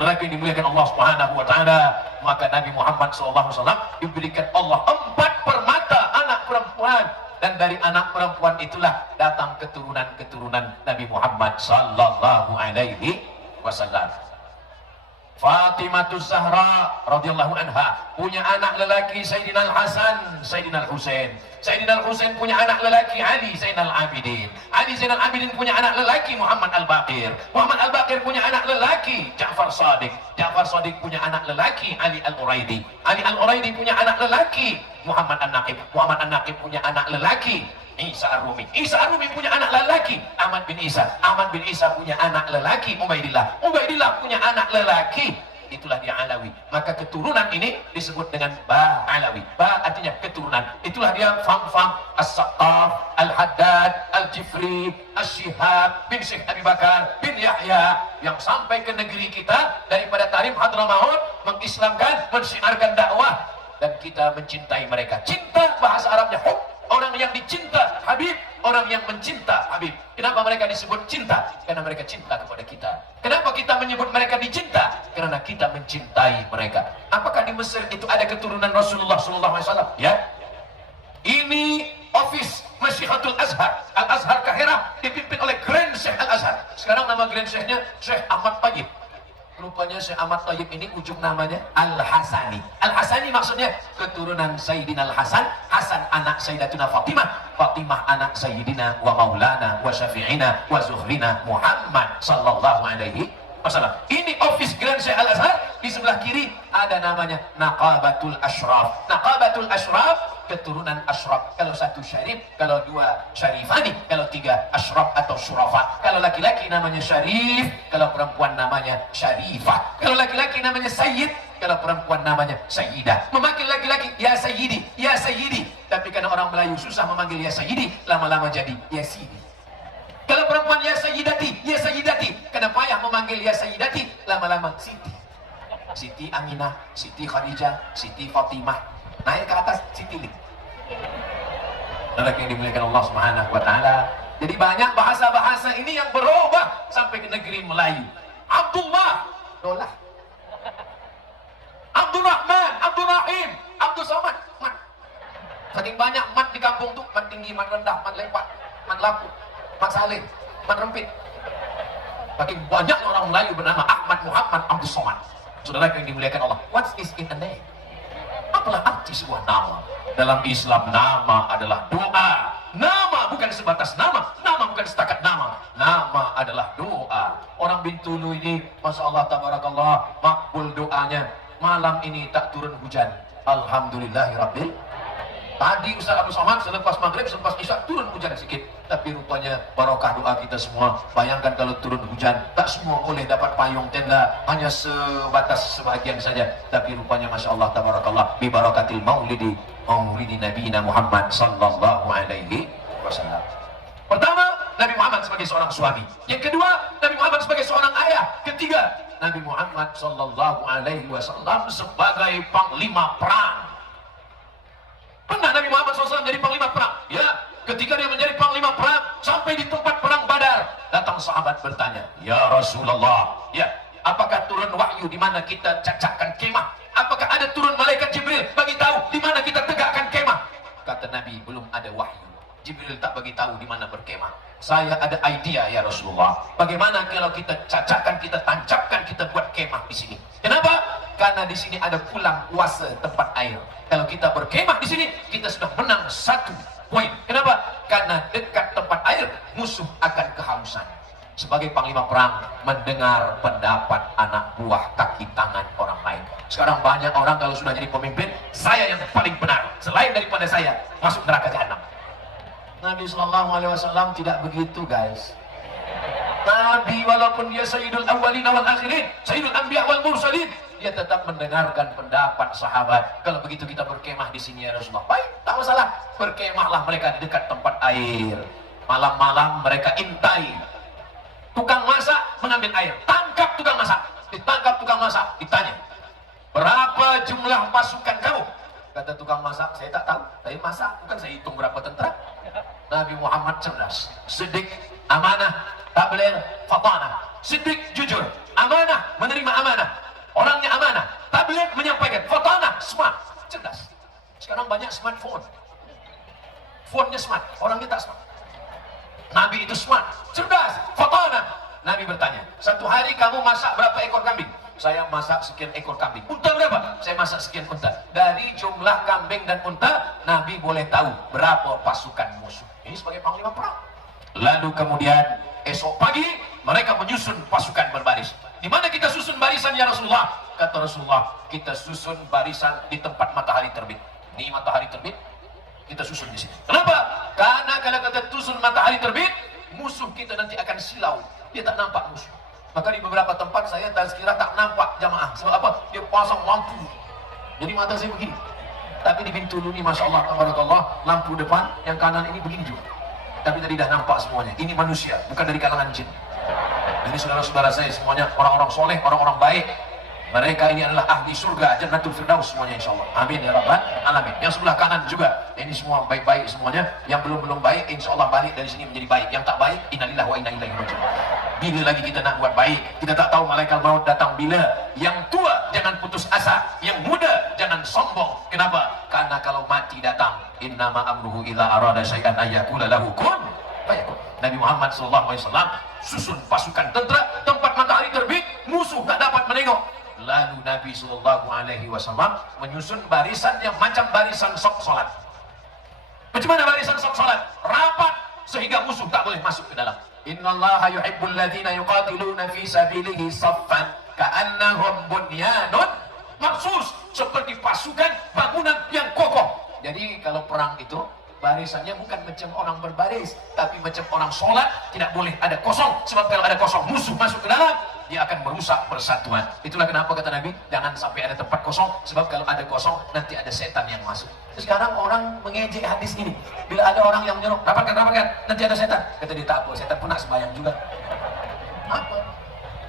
Lelaki yang dimuliakan Allah Subhanahu wa Ta'ala, maka Nabi Muhammad SAW diberikan Allah 4 permata anak perempuan, dan dari anak perempuan itulah datang keturunan-keturunan Nabi Muhammad sallallahu alaihi wasallam. Fatimah Zahra radhiyallahu anha punya anak lelaki Sayyidina Al-Hasan, Sayyidina Al-Husain. Sayyidina Al-Husain punya anak lelaki Ali Zainal Abidin. Ali Zainal Abidin punya anak lelaki Muhammad Al-Baqir. Muhammad Al-Baqir punya anak lelaki Ja'far Shadiq. Ja'far Shadiq punya anak lelaki Ali Al-Uraidi. Ali Al-Uraidi punya anak lelaki Muhammad An-Naqib. Muhammad An-Naqib punya anak lelaki Isa Ar-Rumi. Isa Ar-Rumi punya anak lelaki Ahmad bin Isa. Ahmad bin Isa punya anak lelaki Ubaidillah. Ubaidillah punya anak lelaki, itulah dia Alawi. Maka keturunan ini disebut dengan Ba Alawi. Ba artinya keturunan. Itulah dia Fam-Fam, As-Saqqaf, Al-Haddad, Al-Jifri, As-Shihab bin Syekh Abi Bakar bin Yahya, yang sampai ke negeri kita daripada Tarim Hadramaut, mengislamkan, mensiarkan dakwah, dan kita mencintai mereka. Cinta bahasa Arabnya hub. Orang yang dicinta Habib, orang yang mencinta Habib. Kenapa mereka disebut cinta? Karena mereka cinta kepada kita. Kenapa kita menyebut mereka dicinta? Karena kita mencintai mereka. Apakah di Mesir itu ada keturunan Rasulullah SAW? Ya. Ini office Masyihatul Azhar, Al-Azhar Kahirah, dipimpin oleh Grand Syekh Al-Azhar. Sekarang nama Grand Syekhnya Syekh Ahmad Tayyib. Rupanya Syekh Ahmad Tayyib ini ujung namanya Al-Hasani. Al-Hasani maksudnya keturunan Sayyidina Al-Hasan. Hasan anak Sayyidatuna Fatimah. Fatimah anak Sayyidina wa Maulana wa Syafi'ina wa Zuhrina Muhammad sallallahu alaihi wasallam. Ini office Grand Syekh Al-Azhar. Di sebelah kiri ada namanya Naqabatul Ashraf. Naqabatul Ashraf, keturunan Ashraf. Kalau satu syarif, kalau dua syarifani, kalau tiga Ashraf atau Syurafa. Kalau laki-laki namanya Syarif, kalau perempuan namanya Syarifah. Kalau laki-laki namanya Sayyid, kalau perempuan namanya Sayyidah. Memanggil laki-laki ya Sayyidi, ya Sayyidi. Tapi karena orang Melayu susah memanggil ya Sayyidi, lama-lama jadi ya Sidi. Kalau perempuan ya Sayyidati, ya Sayyidati. Karena payah memanggil ya Sayyidati, lama-lama Siti. Siti Aminah, Siti Khadijah, Siti Fatimah. Naik ke atas Siti Lik. Anak yang dimuliakan Allah Subhanahu wa Ta'ala. Jadi banyak bahasa-bahasa ini yang berubah sampai ke negeri Melayu. Abdullah, Dolah. Abdul Rahman, Abdul Rahim, Abdul Somad, Mat. Saking banyak mat di kampung tuh, mat tinggi, mat rendah, mat lepat, Man Lapu, Man Saleh, Man Rempit. Makin banyak orang Melayu bernama Ahmad Muhammad Abdul Somad. Saudara yang dimuliakan Allah, what is in a name? Apalah arti sebuah nama? Dalam Islam, nama adalah doa. Nama bukan sebatas nama, nama bukan setakat nama. Nama adalah doa. Orang Bintulu ini, Masya Allah, tabarakallah, makbul doanya. Malam ini tak turun hujan, alhamdulillahirabbil. Tadi Ustaz Abdul Somad selepas maghrib, selepas isya turun hujan sedikit. Tapi rupanya barokah doa kita semua. Bayangkan kalau turun hujan, tak semua boleh dapat payung tenda, hanya sebatas sebagian saja. Tapi rupanya Masya Allah tabarakallah, bi barakatil maulidi Nabiyina Muhammad sallallahu alaihi wasallam. Pertama, Nabi Muhammad sebagai seorang suami. Yang kedua, Nabi Muhammad sebagai seorang ayah. Ketiga, Nabi Muhammad sallallahu alaihi wasallam sebagai panglima perang. Pernah Nabi Muhammad SAW menjadi panglima perang? Ya, ketika dia menjadi panglima perang, sampai di tempat perang Badar, datang sahabat bertanya, ya Rasulullah, ya, apakah turun wahyu di mana kita cacakkan kemah? Apakah ada turun malaikat Jibril bagi tahu di mana kita tegakkan kemah? Kata Nabi, belum ada wahyu. Jibril tak bagi tahu di mana berkemah. Saya ada idea ya Rasulullah. Bagaimana kalau kita cacakkan, kita tancapkan, kita buat kemah di sini? Kenapa? Karena di sini ada pulang kuasa tempat air. Kalau kita berkemah di sini, kita sudah menang 1 poin. Kenapa? Karena dekat tempat air, musuh akan kehausan. Sebagai panglima perang, mendengar pendapat anak buah kaki tangan orang lain. Sekarang banyak orang kalau sudah jadi pemimpin, saya yang paling benar. Selain daripada saya, masuk neraka jahanam. Nabi SAW tidak begitu, guys. Nabi walaupun dia Sayyidul Awwalin wal Akhirin, Sayyidul Anbiya wal Mursalin, dia tetap mendengarkan pendapat sahabat. Kalau begitu kita berkemah di sini ya Rasulullah. Baik, tak masalah. Berkemahlah mereka di dekat tempat air. Malam-malam mereka intai. Tukang masak mengambil air. Tangkap tukang masak. Ditangkap tukang masak. Ditanya, berapa jumlah pasukan kamu? Kata tukang masak, saya tak tahu. Saya masak, bukan saya hitung berapa tentara. Nabi Muhammad cerdas. Siddiq, amanah, tabligh, fatanah. Siddiq jujur, amanah, menerima amanah. Orangnya amanah, tabligh menyampaikan, fatanah, smart, cerdas. Sekarang banyak smartphone. Phone-nya smart, orangnya tak smart. Nabi itu smart, cerdas, fatanah. Nabi bertanya, satu hari kamu masak berapa ekor kambing? Saya masak sekian ekor kambing. Unta berapa? Saya masak sekian unta. Dari jumlah kambing dan unta, Nabi boleh tahu berapa pasukan musuh. Ini sebagai panglima perang. Lalu kemudian esok pagi mereka menyusun pasukan berbaris. Di mana kita susun barisan ya Rasulullah? Kata Rasulullah, kita susun barisan di tempat matahari terbit. Ini matahari terbit, kita susun di sini. Kenapa? Karena kalau kita susun matahari terbit, musuh kita nanti akan silau. Dia tak nampak musuh. Maka di beberapa tempat saya tazkirah tak nampak jamaah. Sebab apa? Dia pasang lampu. Jadi mata saya begini. Tapi di Bintulu ini Masya Allah, tabarakallah, lampu depan, yang kanan ini begini juga. Tapi tadi dah nampak semuanya. Ini manusia, bukan dari kalangan jin. Ini saudara-saudara saya semuanya orang-orang soleh, orang-orang baik. Mereka ini adalah ahli surga, Jannatul Firdaus semuanya insyaAllah. Amin ya Rabbal Alamin. Yang sebelah kanan juga, ini semua baik-baik semuanya. Yang belum baik, insyaAllah balik dari sini menjadi baik. Yang tak baik, innalillahi wa inna ilaihi raji'un. Bila lagi kita nak buat baik, kita tak tahu malaikat maut datang bila. Yang tua jangan putus asa, yang muda jangan sombong. Kenapa? Karena kalau mati datang, innama amruhu idza arada syai'an ayyakula lahu kun fayakun. Nabi Muhammad SAW susun pasukan tentera, tempat matahari terbit, musuh tak dapat menengok. Lalu Nabi SAW menyusun barisan yang macam barisan sok solat. Bagaimana barisan sok solat? Rapat sehingga musuh tak boleh masuk ke dalam. Innallaha yuhibbul ladzina yuqatiluna fi sabilihi saffan ka'annahum bunyanun marsus, seperti pasukan bangunan yang kokoh. Jadi kalau perang itu barisannya bukan macam orang berbaris, tapi macam orang sholat, tidak boleh ada kosong. Sebab kalau ada kosong, musuh masuk ke dalam, dia akan merusak persatuan. Itulah kenapa kata Nabi, jangan sampai ada tempat kosong. Sebab kalau ada kosong, nanti ada setan yang masuk. Sekarang orang mengejek hadis ini. Bila ada orang yang menyuruh, rapatkan, nanti ada setan. Kata dia, tak apa, setan pun nak sembahyang juga. Apa?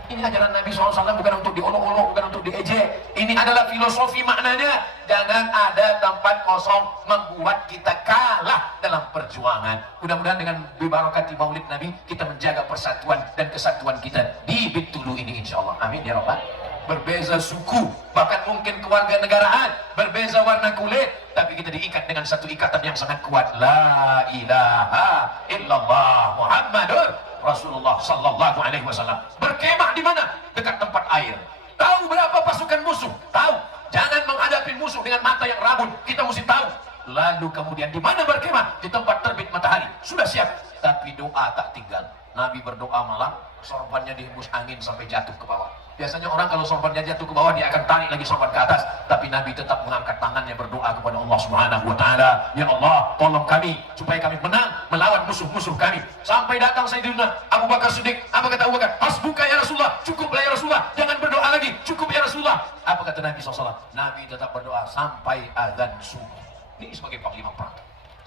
Ini ajaran Nabi SAW, bukan untuk diolok-olok, bukan untuk diejek. Ini adalah filosofi maknanya. Jangan ada tempat kosong membuat kita kalah dalam perjuangan. Mudah-mudahan dengan bibarakati maulid Nabi, kita menjaga persatuan dan kesatuan kita di Bintulu ini insyaAllah. Amin ya Rabbal. Berbeza suku, bahkan mungkin keluarga negaraan, berbeza warna kulit, tapi kita diikat dengan satu ikatan yang sangat kuat. La ilaha illallah. illallah Muhammadur Rasulullah sallallahu alaihi wasallam. Berkemah di mana? Dekat tempat air. Tahu berapa pasukan musuh? Tahu. Jangan menghadapi musuh dengan mata yang rabun. Kita mesti tahu. Lalu kemudian di mana berkemah? Di tempat terbit matahari. Sudah siap. Tapi doa tak tinggal. Nabi berdoa malam, sorbannya dihembus angin sampai jatuh ke bawah. Biasanya orang kalau sorbannya jatuh ke bawah, dia akan tarik lagi sorban ke atas. Tapi Nabi tetap mengangkat tangannya berdoa kepada Allah Subhanahu wa Ta'ala. Ya Allah, tolong kami supaya kami menang melawan musuh-musuh kami. Sampai datang Sayyidina Abu Bakar Siddiq. Apa kata Abu Bakar? Hasbuka ya Rasulullah. Cukuplah ya Rasulullah. Jangan berdoa lagi. Cukup ya Rasulullah. Apa kata Nabi SAW? Nabi tetap berdoa sampai azan subuh. Ini sebagai panglima perang.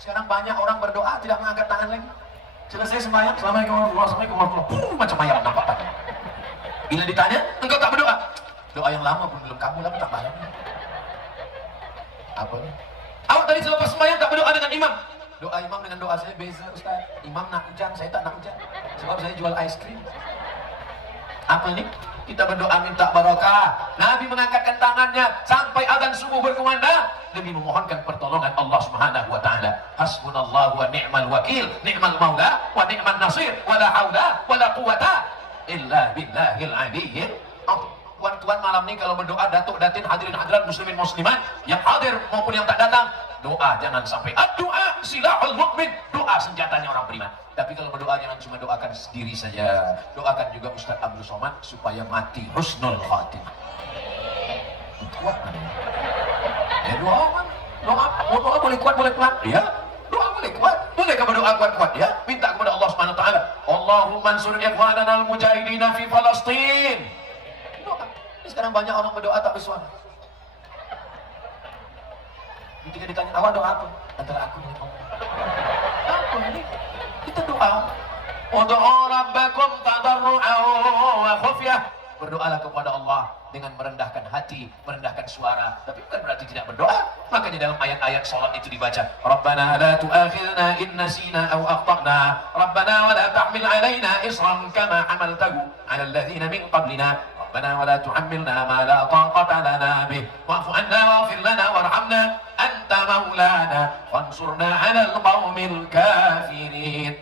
Sekarang banyak orang berdoa tidak mengangkat tangan lagi. Selesai sembahyang, Assalamualaikum warahmatullahi wabarakatuh. Macam ayam nampak tangan. Bila ditanya, engkau tak berdoa? Doa yang lama pun belum kamu lama tak bayang. Apa nih? Awak tadi selepas sembahyang tak berdoa dengan imam? Doa imam dengan doa saya beza, Ustaz. Imam nak hujan, saya tak nak hujan. Sebab saya jual ice cream. Apa ini? Kita berdoa minta barakah. Nabi mengangkatkan tangannya sampai azan subuh berkumandang demi memohonkan pertolongan Allah Subhanahu wa Ta'ala. Hasbunallahu wa ni'mal wakil, ni'mal maula wa ni'man nasir, wa la haula wa la quwata illa billahil aliyyil azim. Tuan-tuan malam ini kalau berdoa, datuk datin hadirin hadirat muslimin muslimat yang hadir maupun yang tak datang, doa jangan sampai doa silahul mukmin, doa senjatanya orang beriman. Tapi kalau berdoa jangan cuma doakan sendiri saja, doakan juga Ustaz Abdul Somad supaya mati husnul khatimah. Kuat kan? Ya doa kan? Doa boleh kuat boleh pelan. Ya, doa boleh kuat. Boleh kamu berdoa kuat-kuat ya? Minta kepada Allah Subhanahu wa Ta'ala. Allahumma ansur ikhwanana al-mujahidina fi Palestin. Doa. Sekarang banyak orang berdoa tak bersuara. Ketika ditanya awak doa apa? Antara aku dengan Allah. Apa ini? Kita doa. Ud'u rabbakum tadarru'an wa khufyah. Berdoalah kepada Allah dengan merendahkan hati, merendahkan suara. Tapi bukan berarti tidak berdoa. Makanya dalam ayat-ayat salat itu dibaca, Rabbana la tu'akhidna in nasina aw akhtana. Rabbana wa la tahmil 'alaina isran kama 'amaltahu 'ala alladhina min qablina. Rabbana wa la tuhammilna ma la taqata lana bih. Wa'fu 'anna waghfir lana warhamna anta maulana fansurna 'alal qaumil kafirin.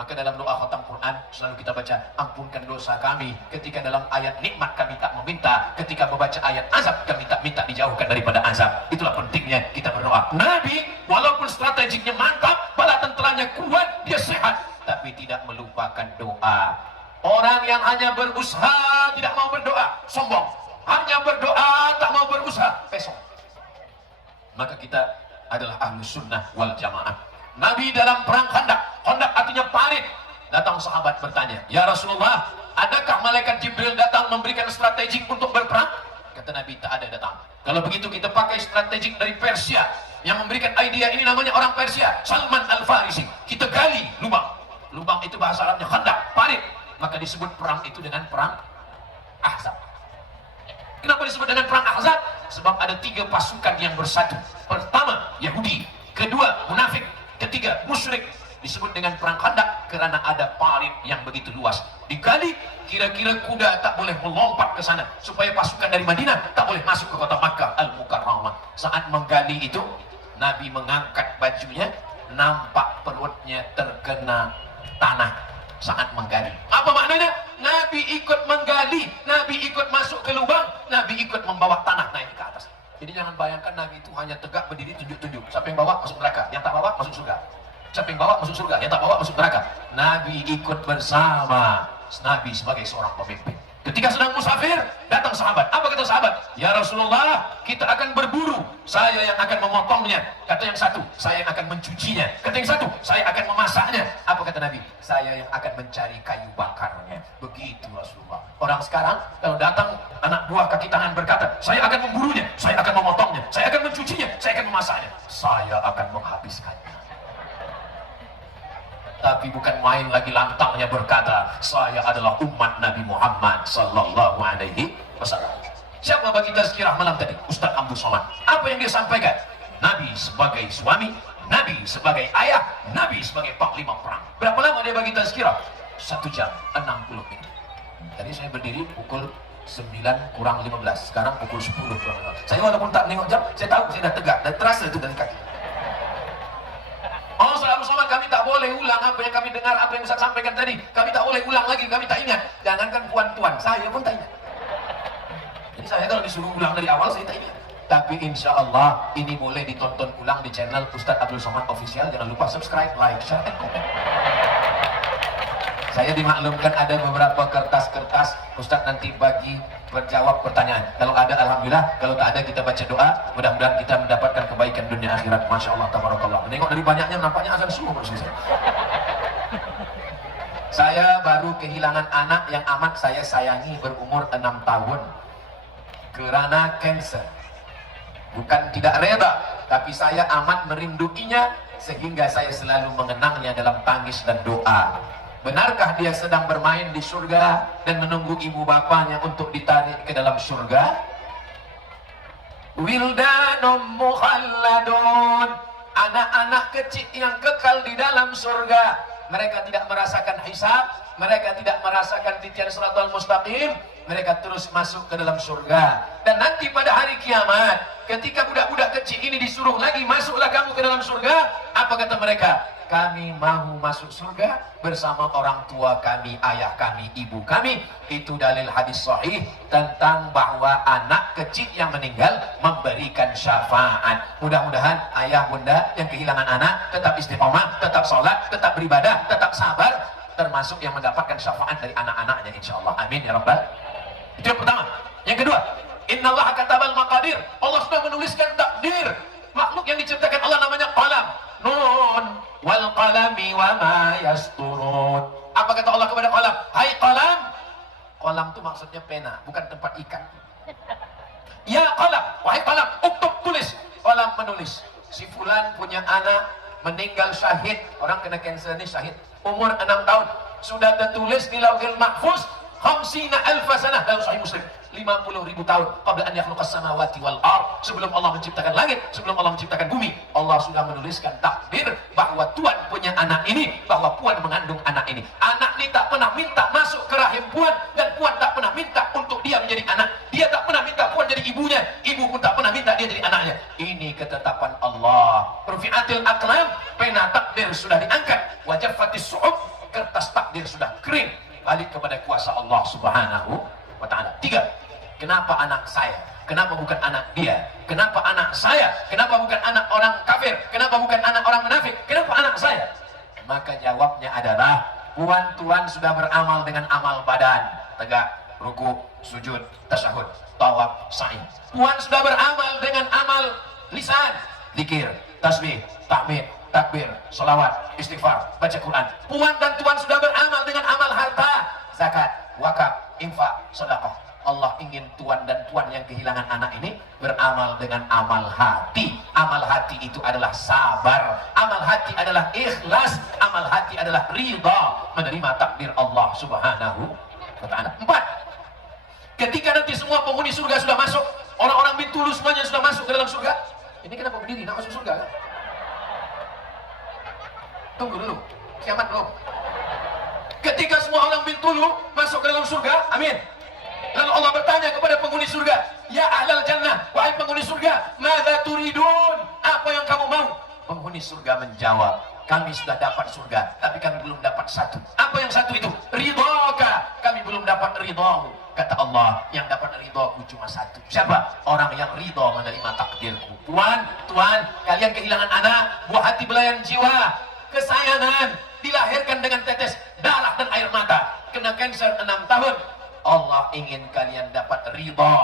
Maka dalam doa khatam Quran selalu kita baca, ampunkan dosa kami. Ketika dalam ayat nikmat kami tak meminta, ketika membaca ayat azab kami tak minta dijauhkan daripada azab. Itulah pentingnya kita berdoa. Nabi walaupun strateginya mantap, bala tenteranya kuat, dia sehat, tapi tidak melupakan doa. Orang yang hanya berusaha tidak mau berdoa, sombong. Hanya berdoa tak mau berusaha, pesong. Maka kita adalah ahlu sunnah wal jamaah. Nabi dalam perang Khandaq, Khandaq artinya parit. Datang sahabat bertanya, ya Rasulullah, adakah malaikat Jibril datang memberikan strategi untuk berperang? Kata Nabi, tak ada datang. Kalau begitu kita pakai strategi dari Persia. Yang memberikan idea ini namanya orang Persia, Salman Al-Farisi. Kita gali lubang. Lubang itu bahasa Arabnya Khandaq, parit. Maka disebut perang itu dengan perang Ahzab. Kenapa disebut dengan perang Ahzab? Sebab ada 3 pasukan yang bersatu. Pertama, Yahudi. Kedua, munafik. Ketiga, musyrik. Disebut dengan perang Khandaq karena ada parit yang begitu luas. Digali, kira-kira kuda tak boleh melompat ke sana, supaya pasukan dari Madinah tak boleh masuk ke kota Makkah Al-Mukarramah. Saat menggali itu, Nabi mengangkat bajunya, nampak perutnya terkena tanah saat menggali. Apa maknanya? Nabi ikut menggali, Nabi ikut masuk ke lubang, Nabi ikut membawa tanah naik ke atas. Jadi jangan bayangkan Nabi itu hanya tegak berdiri tunjuk-tunjuk. Siapa yang bawa masuk neraka, yang tak bawa masuk surga. Siapa yang bawa masuk surga, yang tak bawa masuk neraka. Nabi ikut bersama. Nabi sebagai seorang pemimpin. Ketika sedang musafir, datang sahabat. Apa kata sahabat? Ya Rasulullah, kita akan berburu. Saya yang akan memotongnya. Kata yang satu, saya yang akan mencucinya. Kata yang satu, saya akan memasaknya. Apa kata Nabi? Saya yang akan mencari kayu bakarnya. Begitu Rasulullah. Orang sekarang, kalau datang anak buah kaki tangan berkata, saya akan memburunya, saya akan memotongnya, saya akan mencucinya, saya akan memasaknya, saya akan menghabiskannya. Tapi bukan main lagi lantangnya berkata, saya adalah umat Nabi Muhammad sallallahu alaihi wasallam. Siapa bagi tazkirah malam tadi? Ustaz Abdul Somad. Apa yang dia sampaikan? Nabi sebagai suami, Nabi sebagai ayah, Nabi sebagai panglima perang. Berapa lama dia bagi tazkirah? 1 jam 60 menit. Tadi saya berdiri pukul 9 kurang 15. Sekarang pukul 10 kurang 15. Saya walaupun tak nengok jam, saya tahu saya dah tegak dan terasa itu dari kaki. Oh, Ustaz Abdul Somad, kami tak boleh ulang apa yang kami dengar, apa yang Ustaz sampaikan tadi, kami tak boleh ulang lagi, kami tak ingat. Jangankan puan tuan, saya pun tak ingat. Jadi saya kalau disuruh ulang dari awal, saya tak ingat. Tapi insya Allah ini boleh ditonton ulang di channel Ustadz Abdul Somad Official. Jangan lupa subscribe, like, share, and comment. Saya dimaklumkan ada beberapa kertas-kertas Ustadz nanti bagi berjawab pertanyaan. Kalau ada alhamdulillah, kalau tak ada kita baca doa. Mudah-mudahan kita mendapatkan kebaikan dunia akhirat. Masya Allah, tabarakallah. Menengok dari banyaknya nampaknya akan semua bersisa. Saya baru kehilangan anak yang amat saya sayangi berumur 6 tahun karena kanker. Bukan tidak reda, tapi saya amat merinduinya sehingga saya selalu mengenangnya dalam tangis dan doa. Benarkah dia sedang bermain di surga dan menunggu ibu bapanya untuk ditarik ke dalam surga? Wildanum mukhalladun, anak-anak kecil yang kekal di dalam surga. Mereka tidak merasakan hisab, mereka tidak merasakan titian siratal mustaqim, mereka terus masuk ke dalam surga. Dan nanti pada hari kiamat, ketika budak-budak kecil ini disuruh lagi, masuklah kamu ke dalam surga, apa kata mereka? Kami mau masuk surga bersama orang tua kami, ayah kami, ibu kami. Itu dalil hadis sahih tentang bahwa anak kecil yang meninggal memberikan syafaat. Mudah-mudahan ayah bunda yang kehilangan anak tetap istiqomah, tetap sholat, tetap beribadah, tetap sabar, termasuk yang mendapatkan syafaat dari anak-anaknya insyaallah. Amin ya rabbal. Itu yang pertama. Yang kedua, innallaha katabal maqadir. Allah sudah menuliskan takdir. Makhluk yang diciptakan Allah namanya qalam. Nun wal qalami wa ma yasturun. Apa kata Allah kepada qalam? Hai qalam. Qalam itu maksudnya pena, bukan tempat ikan. Ya qalam, wahai qalam, uktub, tulis. Qalam menulis. Si fulan punya anak meninggal syahid, orang kena kanker ini syahid, umur 6 tahun. Sudah tertulis di Lauhil Mahfuz 50.000 sanah dalam Sahih Muslim. 50.000 tahun qabla an yakhluqas samawati wal ard, sebelum Allah menciptakan langit, sebelum Allah menciptakan bumi, Allah sudah menuliskan takdir bahwa Tuhan punya anak ini, bahwa Puan mengandung anak ini. Anak ini tak pernah minta masuk ke rahim Puan, dan Puan tak pernah minta untuk dia menjadi anak. Dia tak pernah minta Puan jadi ibunya, ibu pun tak pernah minta dia jadi anaknya. Ini ketetapan Allah. Rufi'atil aqlam, pena takdir sudah diangkat. Wajaffatis su'ub, kertas takdir sudah kering. Balik kepada kuasa Allah Subhanahu wa ta'ala. 3. Kenapa anak saya? Kenapa bukan anak dia? Kenapa anak saya? Kenapa bukan anak orang kafir? Kenapa bukan anak orang munafik? Kenapa anak saya? Maka jawabnya adalah Puan Tuhan sudah beramal dengan amal badan, tegak, ruku, sujud, tasyahud, tawaf, sa'i. Puan sudah beramal dengan amal lisan, zikir, tasbih, tahmid, takbir, salawat, istighfar, baca Quran. Puan dan Tuhan sudah beramal dengan amal harta, zakat, wakaf, infak, sedekah. Allah ingin Tuan dan Puan yang kehilangan anak ini beramal dengan amal hati. Amal hati itu adalah sabar. Amal hati adalah ikhlas. Amal hati adalah ridha menerima takdir Allah Subhanahu wa ta'ala. 4. Ketika nanti semua penghuni surga sudah masuk, orang-orang Bintulu semuanya sudah masuk ke dalam surga. Ini kenapa berdiri? Nak masuk surga? Tunggu dulu, kiamat belum. Ketika semua orang Bintulu masuk ke dalam surga, amin. Lalu Allah bertanya kepada penghuni surga, ya ahlal jannah, wahai penghuni surga, madza turidun? Apa yang kamu mau? Penghuni surga menjawab, kami sudah dapat surga, tapi kami belum dapat satu. Apa yang satu itu? Ridhoka. Kami belum dapat ridhomu. Kata Allah, yang dapat ridhoku cuma satu. Siapa? Orang yang ridho menerima takdirku. Tuan, kalian kehilangan anak, buah hati belayan jiwa, kesayangan, dilahirkan dengan tetes darah dan air mata, kena kanker 6 tahun. Allah ingin kalian dapat ridha.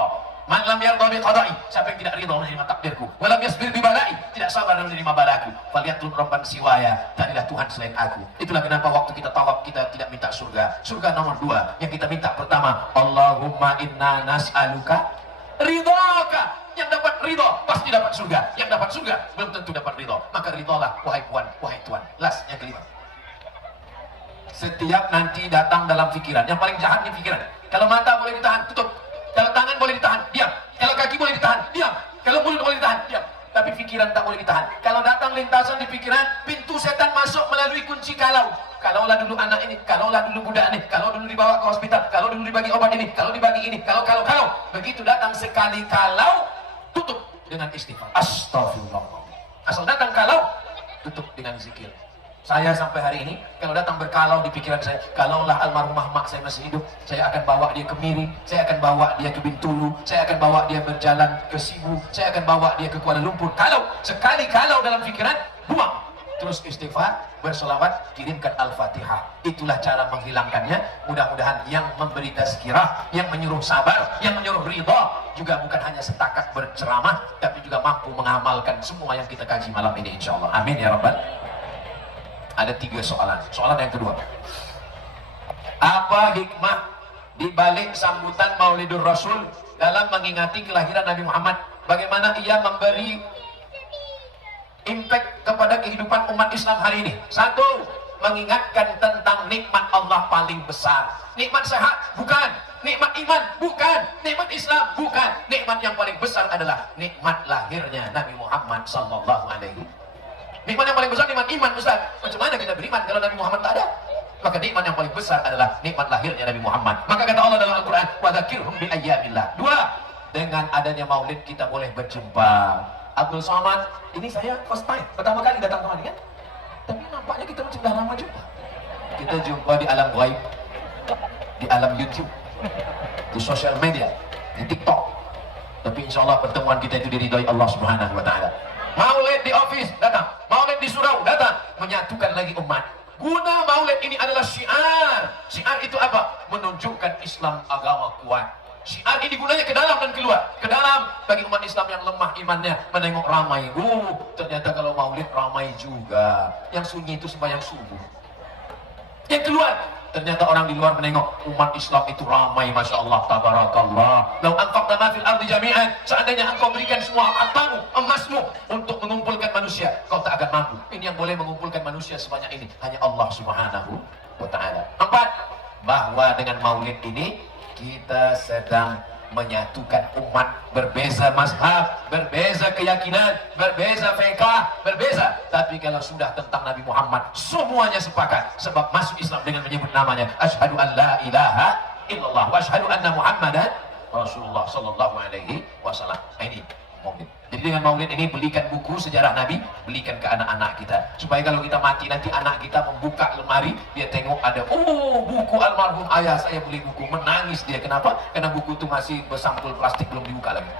Man lam yarda bi qada'i, siapa yang tidak ridha menerima takdirku, walam yasbir bi bala'i, tidak sabar menerima balaku, falyatul rabban siwaya, carilah Tuhan selain aku. Itulah kenapa waktu kita tawaf kita tidak minta surga. Surga nomor 2 yang kita minta pertama, Allahumma inna nas'aluka ridhaka. Yang dapat ridha pasti dapat surga, yang dapat surga belum tentu dapat ridha. Maka ridhalah wahai Puan, wahai Tuan. Last, yang kelima, setiap nanti datang dalam pikiran, yang paling jahat ini pikiran. Kalau mata boleh ditahan, tutup. Kalau tangan boleh ditahan, diam. Kalau kaki boleh ditahan, diam. Kalau mulut boleh ditahan, diam. Tapi pikiran tak boleh ditahan. Kalau datang lintasan di pikiran, pintu setan masuk melalui kunci kalau. Kalaulah dulu anak ini, kalaulah dulu budak ini, kalau dulu dibawa ke hospital, kalau dulu dibagi obat ini, kalau dibagi ini, kalau. Begitu datang sekali kalau, tutup dengan istighfar. Astagfirullah. Asal datang kalau, tutup dengan zikir. Saya sampai hari ini kalau datang berkalau di pikiran saya, kalaulah almarhumah mak saya masih hidup, saya akan bawa dia ke Miri, saya akan bawa dia ke Bintulu, saya akan bawa dia berjalan ke Sibu, saya akan bawa dia ke Kuala Lumpur. Kalau sekali kalau dalam pikiran, buang. Terus istighfar, bersolawat, kirimkan Al-Fatihah. Itulah cara menghilangkannya. Mudah-mudahan yang memberi tazkirah, yang menyuruh sabar, yang menyuruh ridha, juga bukan hanya setakat berceramah, tapi juga mampu mengamalkan semua yang kita kaji malam ini, insya Allah. Amin ya Rabbal. Ada 3 soalan. Soalan yang kedua, apa hikmah di balik sambutan Maulidur Rasul dalam mengingati kelahiran Nabi Muhammad? Bagaimana ia memberi impact kepada kehidupan umat Islam hari ini? 1, mengingatkan tentang nikmat Allah paling besar. Nikmat sehat? Bukan. Nikmat iman? Bukan. Nikmat Islam? Bukan. Nikmat yang paling besar adalah nikmat lahirnya Nabi Muhammad sallallahu alaihi. Nikmat yang paling besar nikmat iman, Ustaz. Macam mana kita beriman kalau Nabi Muhammad tak ada? Maka nikmat yang paling besar adalah nikmat lahirnya Nabi Muhammad. Maka kata Allah dalam Al-Quran, wa dzakirhum bi ayyamillah. 2, dengan adanya maulid kita boleh berjumpa. Abdul Somad, ini saya first time, pertama kali datang kemari kan? Tapi nampaknya kita macam dah lama jumpa. Kita jumpa di alam gaib, di alam YouTube, di sosial media, di TikTok. Tapi insya Allah pertemuan kita itu diridhoi Allah Subhanahu wa Ta'ala. Maulid di office datang, maulid di surau datang, menyatukan lagi umat. Guna maulid ini adalah syiar. Syiar itu apa? Menunjukkan Islam agama kuat. Syiar ini gunanya ke dalam dan keluar. Ke dalam bagi umat Islam yang lemah imannya, menengok ramai. Ternyata kalau maulid ramai juga. Yang sunyi itu sembahyang subuh. Yang keluar, ternyata orang di luar menengok umat Islam itu ramai, masya Allah, tabarakallah. Lau anfaqta ma fil ardi jami'an, seandainya engkau berikan semua hartamu, emasmu untuk mengumpulkan manusia, kau tak akan mampu. Ini yang boleh mengumpulkan manusia sebanyak ini hanya Allah Subhanahu wa Ta'ala. 4, bahwa dengan maulid ini kita sedang menyatukan umat, berbeza mazhab, berbeza keyakinan, berbeza fiqh, berbeza. Tapi kalau sudah tentang Nabi Muhammad, semuanya sepakat. Sebab masuk Islam dengan menyebut namanya, asyhadu an la ilaha illallah wa asyhadu anna Muhammadan Rasulullah sallallahu alaihi wasallam. Ini maulid. Jadi dengan maulid ini belikan buku sejarah Nabi, belikan ke anak-anak kita. Supaya kalau kita mati nanti anak kita membuka lemari, dia tengok ada, oh buku almarhum ayah saya, beli buku, menangis dia. Kenapa? Karena buku itu masih bersampul plastik, belum dibuka lagi.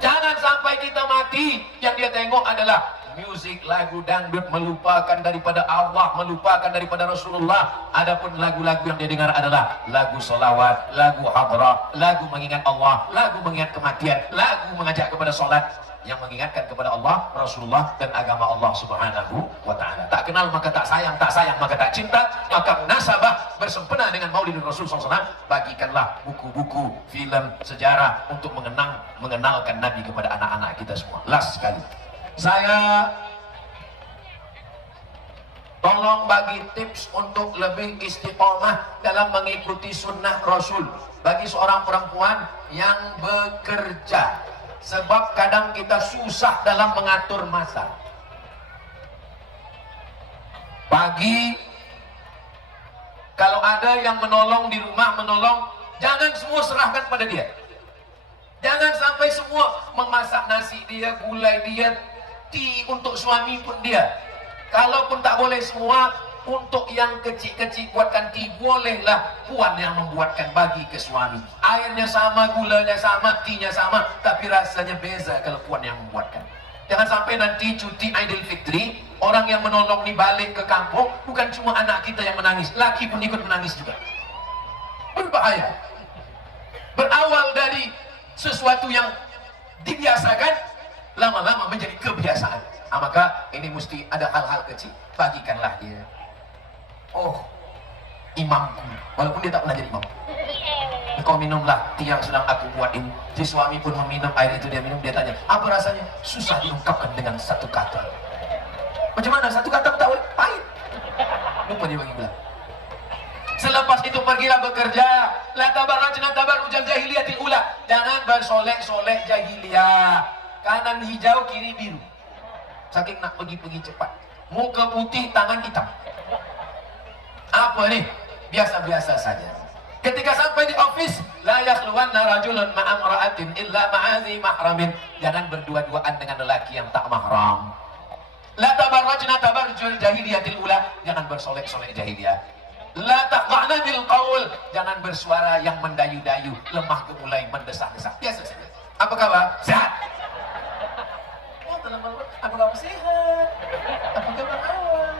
Jangan sampai kita mati, yang dia tengok adalah musik, lagu dangdut, melupakan daripada Allah, melupakan daripada Rasulullah. Adapun lagu-lagu yang dia dengar adalah lagu solawat, lagu hadrah, lagu mengingat Allah, lagu mengingat kematian, lagu mengajak kepada sholat, yang mengingatkan kepada Allah, Rasulullah, dan agama Allah Subhanahu wa Ta'ala. Tak kenal maka tak sayang, tak sayang maka tak cinta. Maka munasabah bersempena dengan Maulidul Rasul SAW, bagikanlah buku-buku, film, sejarah untuk mengenalkan Nabi kepada anak-anak kita semua. Last sekali, saya tolong bagi tips untuk lebih istiqomah dalam mengikuti sunnah Rasul bagi seorang perempuan yang bekerja. Sebab kadang kita susah dalam mengatur masa. Pagi, kalau ada yang menolong di rumah, menolong, jangan semua serahkan pada dia. Jangan sampai semua memasak nasi dia, gulai dia, tea untuk suami pun dia. Kalaupun tak boleh semua, untuk yang kecil-kecil buatkan tea, bolehlah puan yang membuatkan bagi ke suami. Airnya sama, gulanya sama, tea-nya sama, tapi rasanya beza kalau puan yang membuatkan. Jangan sampai nanti cuti Idul Fitri, orang yang menolong di balik ke kampung, bukan cuma anak kita yang menangis, laki pun ikut menangis juga. Berbahaya. Berawal dari sesuatu yang dibiasakan, lama-lama menjadi kebiasaan. Maka ini mesti ada hal-hal kecil, bagikanlah dia. Oh, imamku, walaupun dia tak pernah jadi imam, kau minumlah tea yang sedang aku buat ini. Si suami pun meminum air itu, dia minum, dia tanya, apa rasanya? Susah diungkapkan dengan satu kata. Macam mana? Satu kata tak boleh? Pahit. Lupa dia bagi bilang. Selepas itu pergilah bekerja. La tabarrajna tabarrujal jahiliyatil ula. Jangan bersolek-solek jahiliyah. Kanan hijau, kiri biru. Saking nak pergi-pergi cepat. Muka putih, tangan hitam. Apa nih? Biasa-biasa saja. Ketika sampai di office, la yakhluwanna rajulun ma'amra'atin illa ma'azi mahramin. Jangan berdua-duaan dengan lelaki yang tak mahram. La tabarrajna tabarrujal jahiliyatil ula, jangan bersolek-solek jahiliyah. La taqa'na bil qaul, jangan bersuara yang mendayu-dayu, lemah gemulai, mendesak-desak. Biasa saja. Apa kabar? Sehat. Apa kabar? Sehat. Apa kabar awal?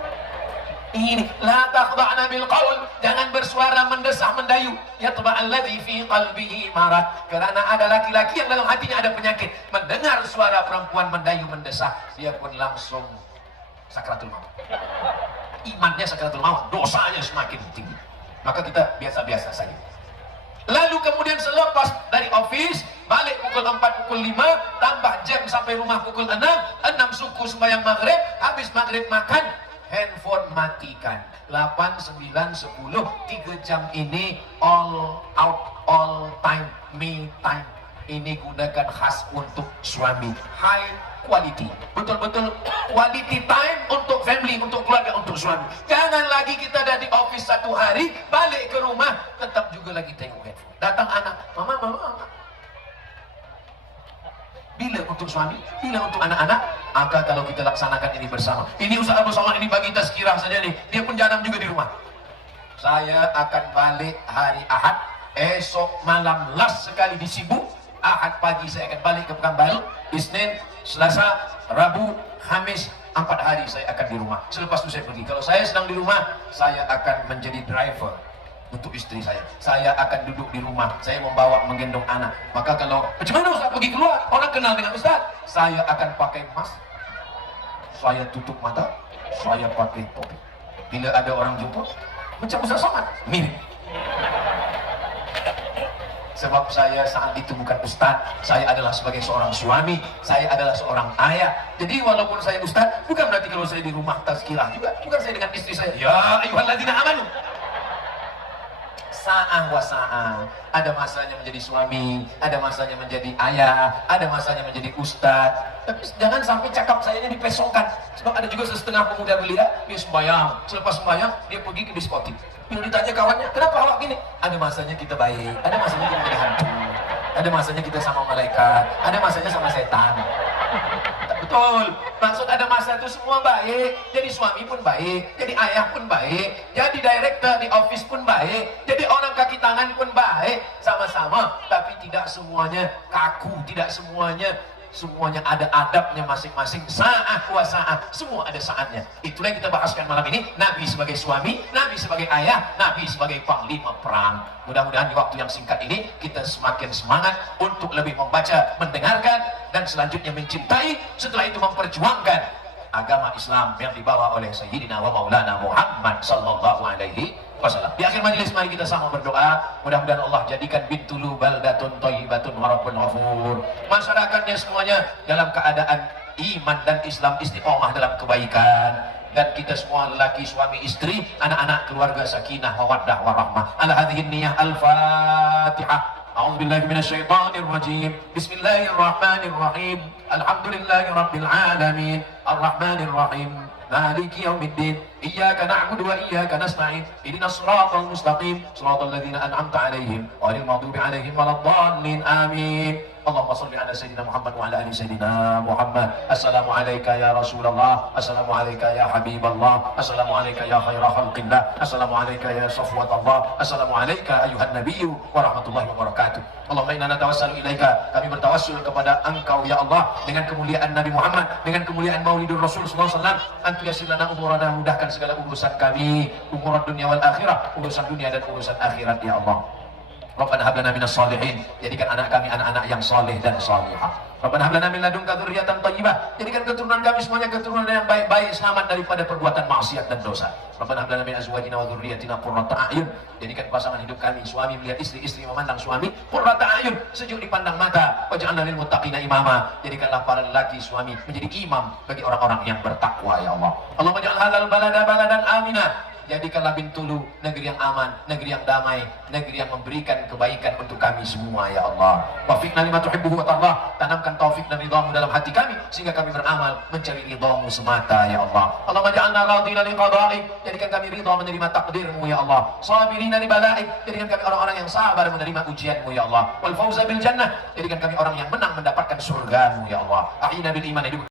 Ini la taqa'na bil qaul, jangan bersuara mendesak mendayu. Yatba'al ladzi fi qalbihi marad, karena ada laki-laki yang dalam hatinya ada penyakit. Mendengar suara perempuan mendayu mendesak, dia pun langsung sakratul maut. Imannya sakratul maut, dosanya semakin tinggi. Maka kita biasa-biasa saja. Lalu kemudian selepas dari office, balik pukul 4, pukul 5, tambah jam sampai rumah pukul 6, 6 suku sembahyang maghrib, habis maghrib makan, handphone matikan. 8, 9, 10, 3 jam ini all out, all time, me time. Ini gunakan khas untuk suami, high quality, betul-betul quality time untuk family, untuk keluarga, untuk suami. Jangan lagi kita dari office 1 hari, balik ke rumah tetap juga lagi tengok handphone. Datang anak, mama. Bila untuk suami, bila untuk anak-anak. Maka kalau kita laksanakan ini bersama, ini usaha bersama, ini bagi tazkirah saja nih. Dia pun jangan juga di rumah. Saya akan balik hari Ahad, esok malam last sekali di Sibu. Ahad pagi saya akan balik ke Pekanbaru, Isnin, Selasa, Rabu, Kamis, 4 hari saya akan di rumah. Selepas itu saya pergi. Kalau saya sedang di rumah, saya akan menjadi driver untuk istri saya. Saya akan duduk di rumah, saya membawa, menggendong anak. Maka kalau macam mana Ustaz pergi keluar, orang kenal dengan Ustaz, saya akan pakai mask, saya tutup mata, saya pakai topi. Bila ada orang jumpa, macam Ustaz Somad, mirip. Sebab saya saat itu bukan ustaz, saya adalah sebagai seorang suami, saya adalah seorang ayah. Jadi walaupun saya ustaz, bukan berarti kalau saya di rumah tazkirah juga, bukan saya dengan istri saya. Ya ayyuhalladzina amanu. Sa'ah wa sa'ah. Ada masanya menjadi suami, ada masanya menjadi ayah, ada masanya menjadi ustaz. Tapi jangan sampai cakap saya ini dipesongkan. Sebab ada juga setengah pemuda belia, dia sembahyang, selepas sembahyang dia pergi ke diskotik. Bila ditanya kawannya, kenapa awak gini? Ada masanya kita baik, ada masanya kita menjadi hantu, ada masanya kita sama malaikat, ada masanya sama setan. Betul, maksud ada masa itu semua baik. Jadi suami pun baik, jadi ayah pun baik, jadi director di office pun baik, jadi orang kaki tangan pun baik, sama-sama. Tapi tidak semuanya kaku, tidak semuanya ada adabnya masing-masing. Sa'ah wa sa'ah, semua ada saatnya. Itulah yang kita bahaskan malam ini. Nabi sebagai suami, Nabi sebagai ayah, Nabi sebagai panglima perang. Mudah-mudahan di waktu yang singkat ini kita semakin semangat untuk lebih membaca, mendengarkan, dan selanjutnya mencintai, setelah itu memperjuangkan agama Islam yang dibawa oleh Sayyidina wa Maulana Muhammad sallallahu alaihi wasallam. Di akhir majelis mari kita sama berdoa, mudah-mudahan Allah jadikan bintulu baldatun thayyibatun wa rabbun ghafur. Masyarakatnya semuanya dalam keadaan iman dan Islam, istiqomah dalam kebaikan, dan kita semua lelaki, suami, istri, anak-anak, keluarga sakinah, mawaddah, warahmah. Ala hadhihi niyyah al-Fatihah. A'udzu billahi minasyaitonir rajim. Bismillahirrahmanirrahim. Alhamdulillahi rabbil alamin. Arrahmanir rahim. Maliki yaumiddin. Iyyaka na'budu wa iyyaka nasta'in. Ihdinas siratal mustaqim. Siratal ladzina an'amta 'alaihim ghairil maghdubi 'alaihim waladdallin. Amin. Allahumma shalli ala sayyidina Muhammad wa ala ali sayyidina Muhammad. Assalamu alayka ya Rasulullah, assalamu alayka ya Habiballah, assalamu alayka ya khaira khalqillah, assalamu alayka ya safwatallah, assalamu alayka ayuhan nabiyyu wa rahmatullahi wa barakatuh. Allahumma inna natawassalu ilaika, kami bertawassul kepada Engkau ya Allah dengan kemuliaan Nabi Muhammad, dengan kemuliaan Maulidur Rasul sallallahu alaihi wasallam. Antu yassir lana umurana, mudahkan segala urusan kami, umuran dunia wal akhirah, urusan dunia dan urusan akhirat ya Allah. Rabbana hab lana minas shalihin, jadikan anak kami anak-anak yang saleh dan salihah. Rabbana hab lana min ladunka dzurriyyatan thayyibah, jadikan keturunan kami semuanya keturunan yang baik-baik, selamat daripada perbuatan maksiat dan dosa. Rabbana hab lana min azwajina wa dzurriyyatina qurrata a'yun, jadikan pasangan hidup kami, suami melihat istri, istri memandang suami, qurrata a'yun, sejuk dipandang mata. Waj'alna lil muttaqina imama, jadikanlah para lelaki suami menjadi imam bagi orang-orang yang bertakwa ya Allah. Allahumma ja'al hadzal balada baladan amina, jadikanlah Bintulu negeri yang aman, negeri yang damai, negeri yang memberikan kebaikan untuk kami semua ya Allah. Wafiqna lima tuhibbuhu wa tardah, tanamkan taufik dan ridhamu dalam hati kami sehingga kami beramal mencari ridhamu semata ya Allah. Allahumma ja'alna radina li qada'ik, jadikan kami ridha menerima takdirmu ya Allah. Sabirina li bala'ik, jadikan kami orang-orang yang sabar menerima ujianmu ya Allah. Wal fauza bil jannah, jadikan kami orang yang menang mendapatkan surgamu ya Allah. Ahyina bil iman, hidup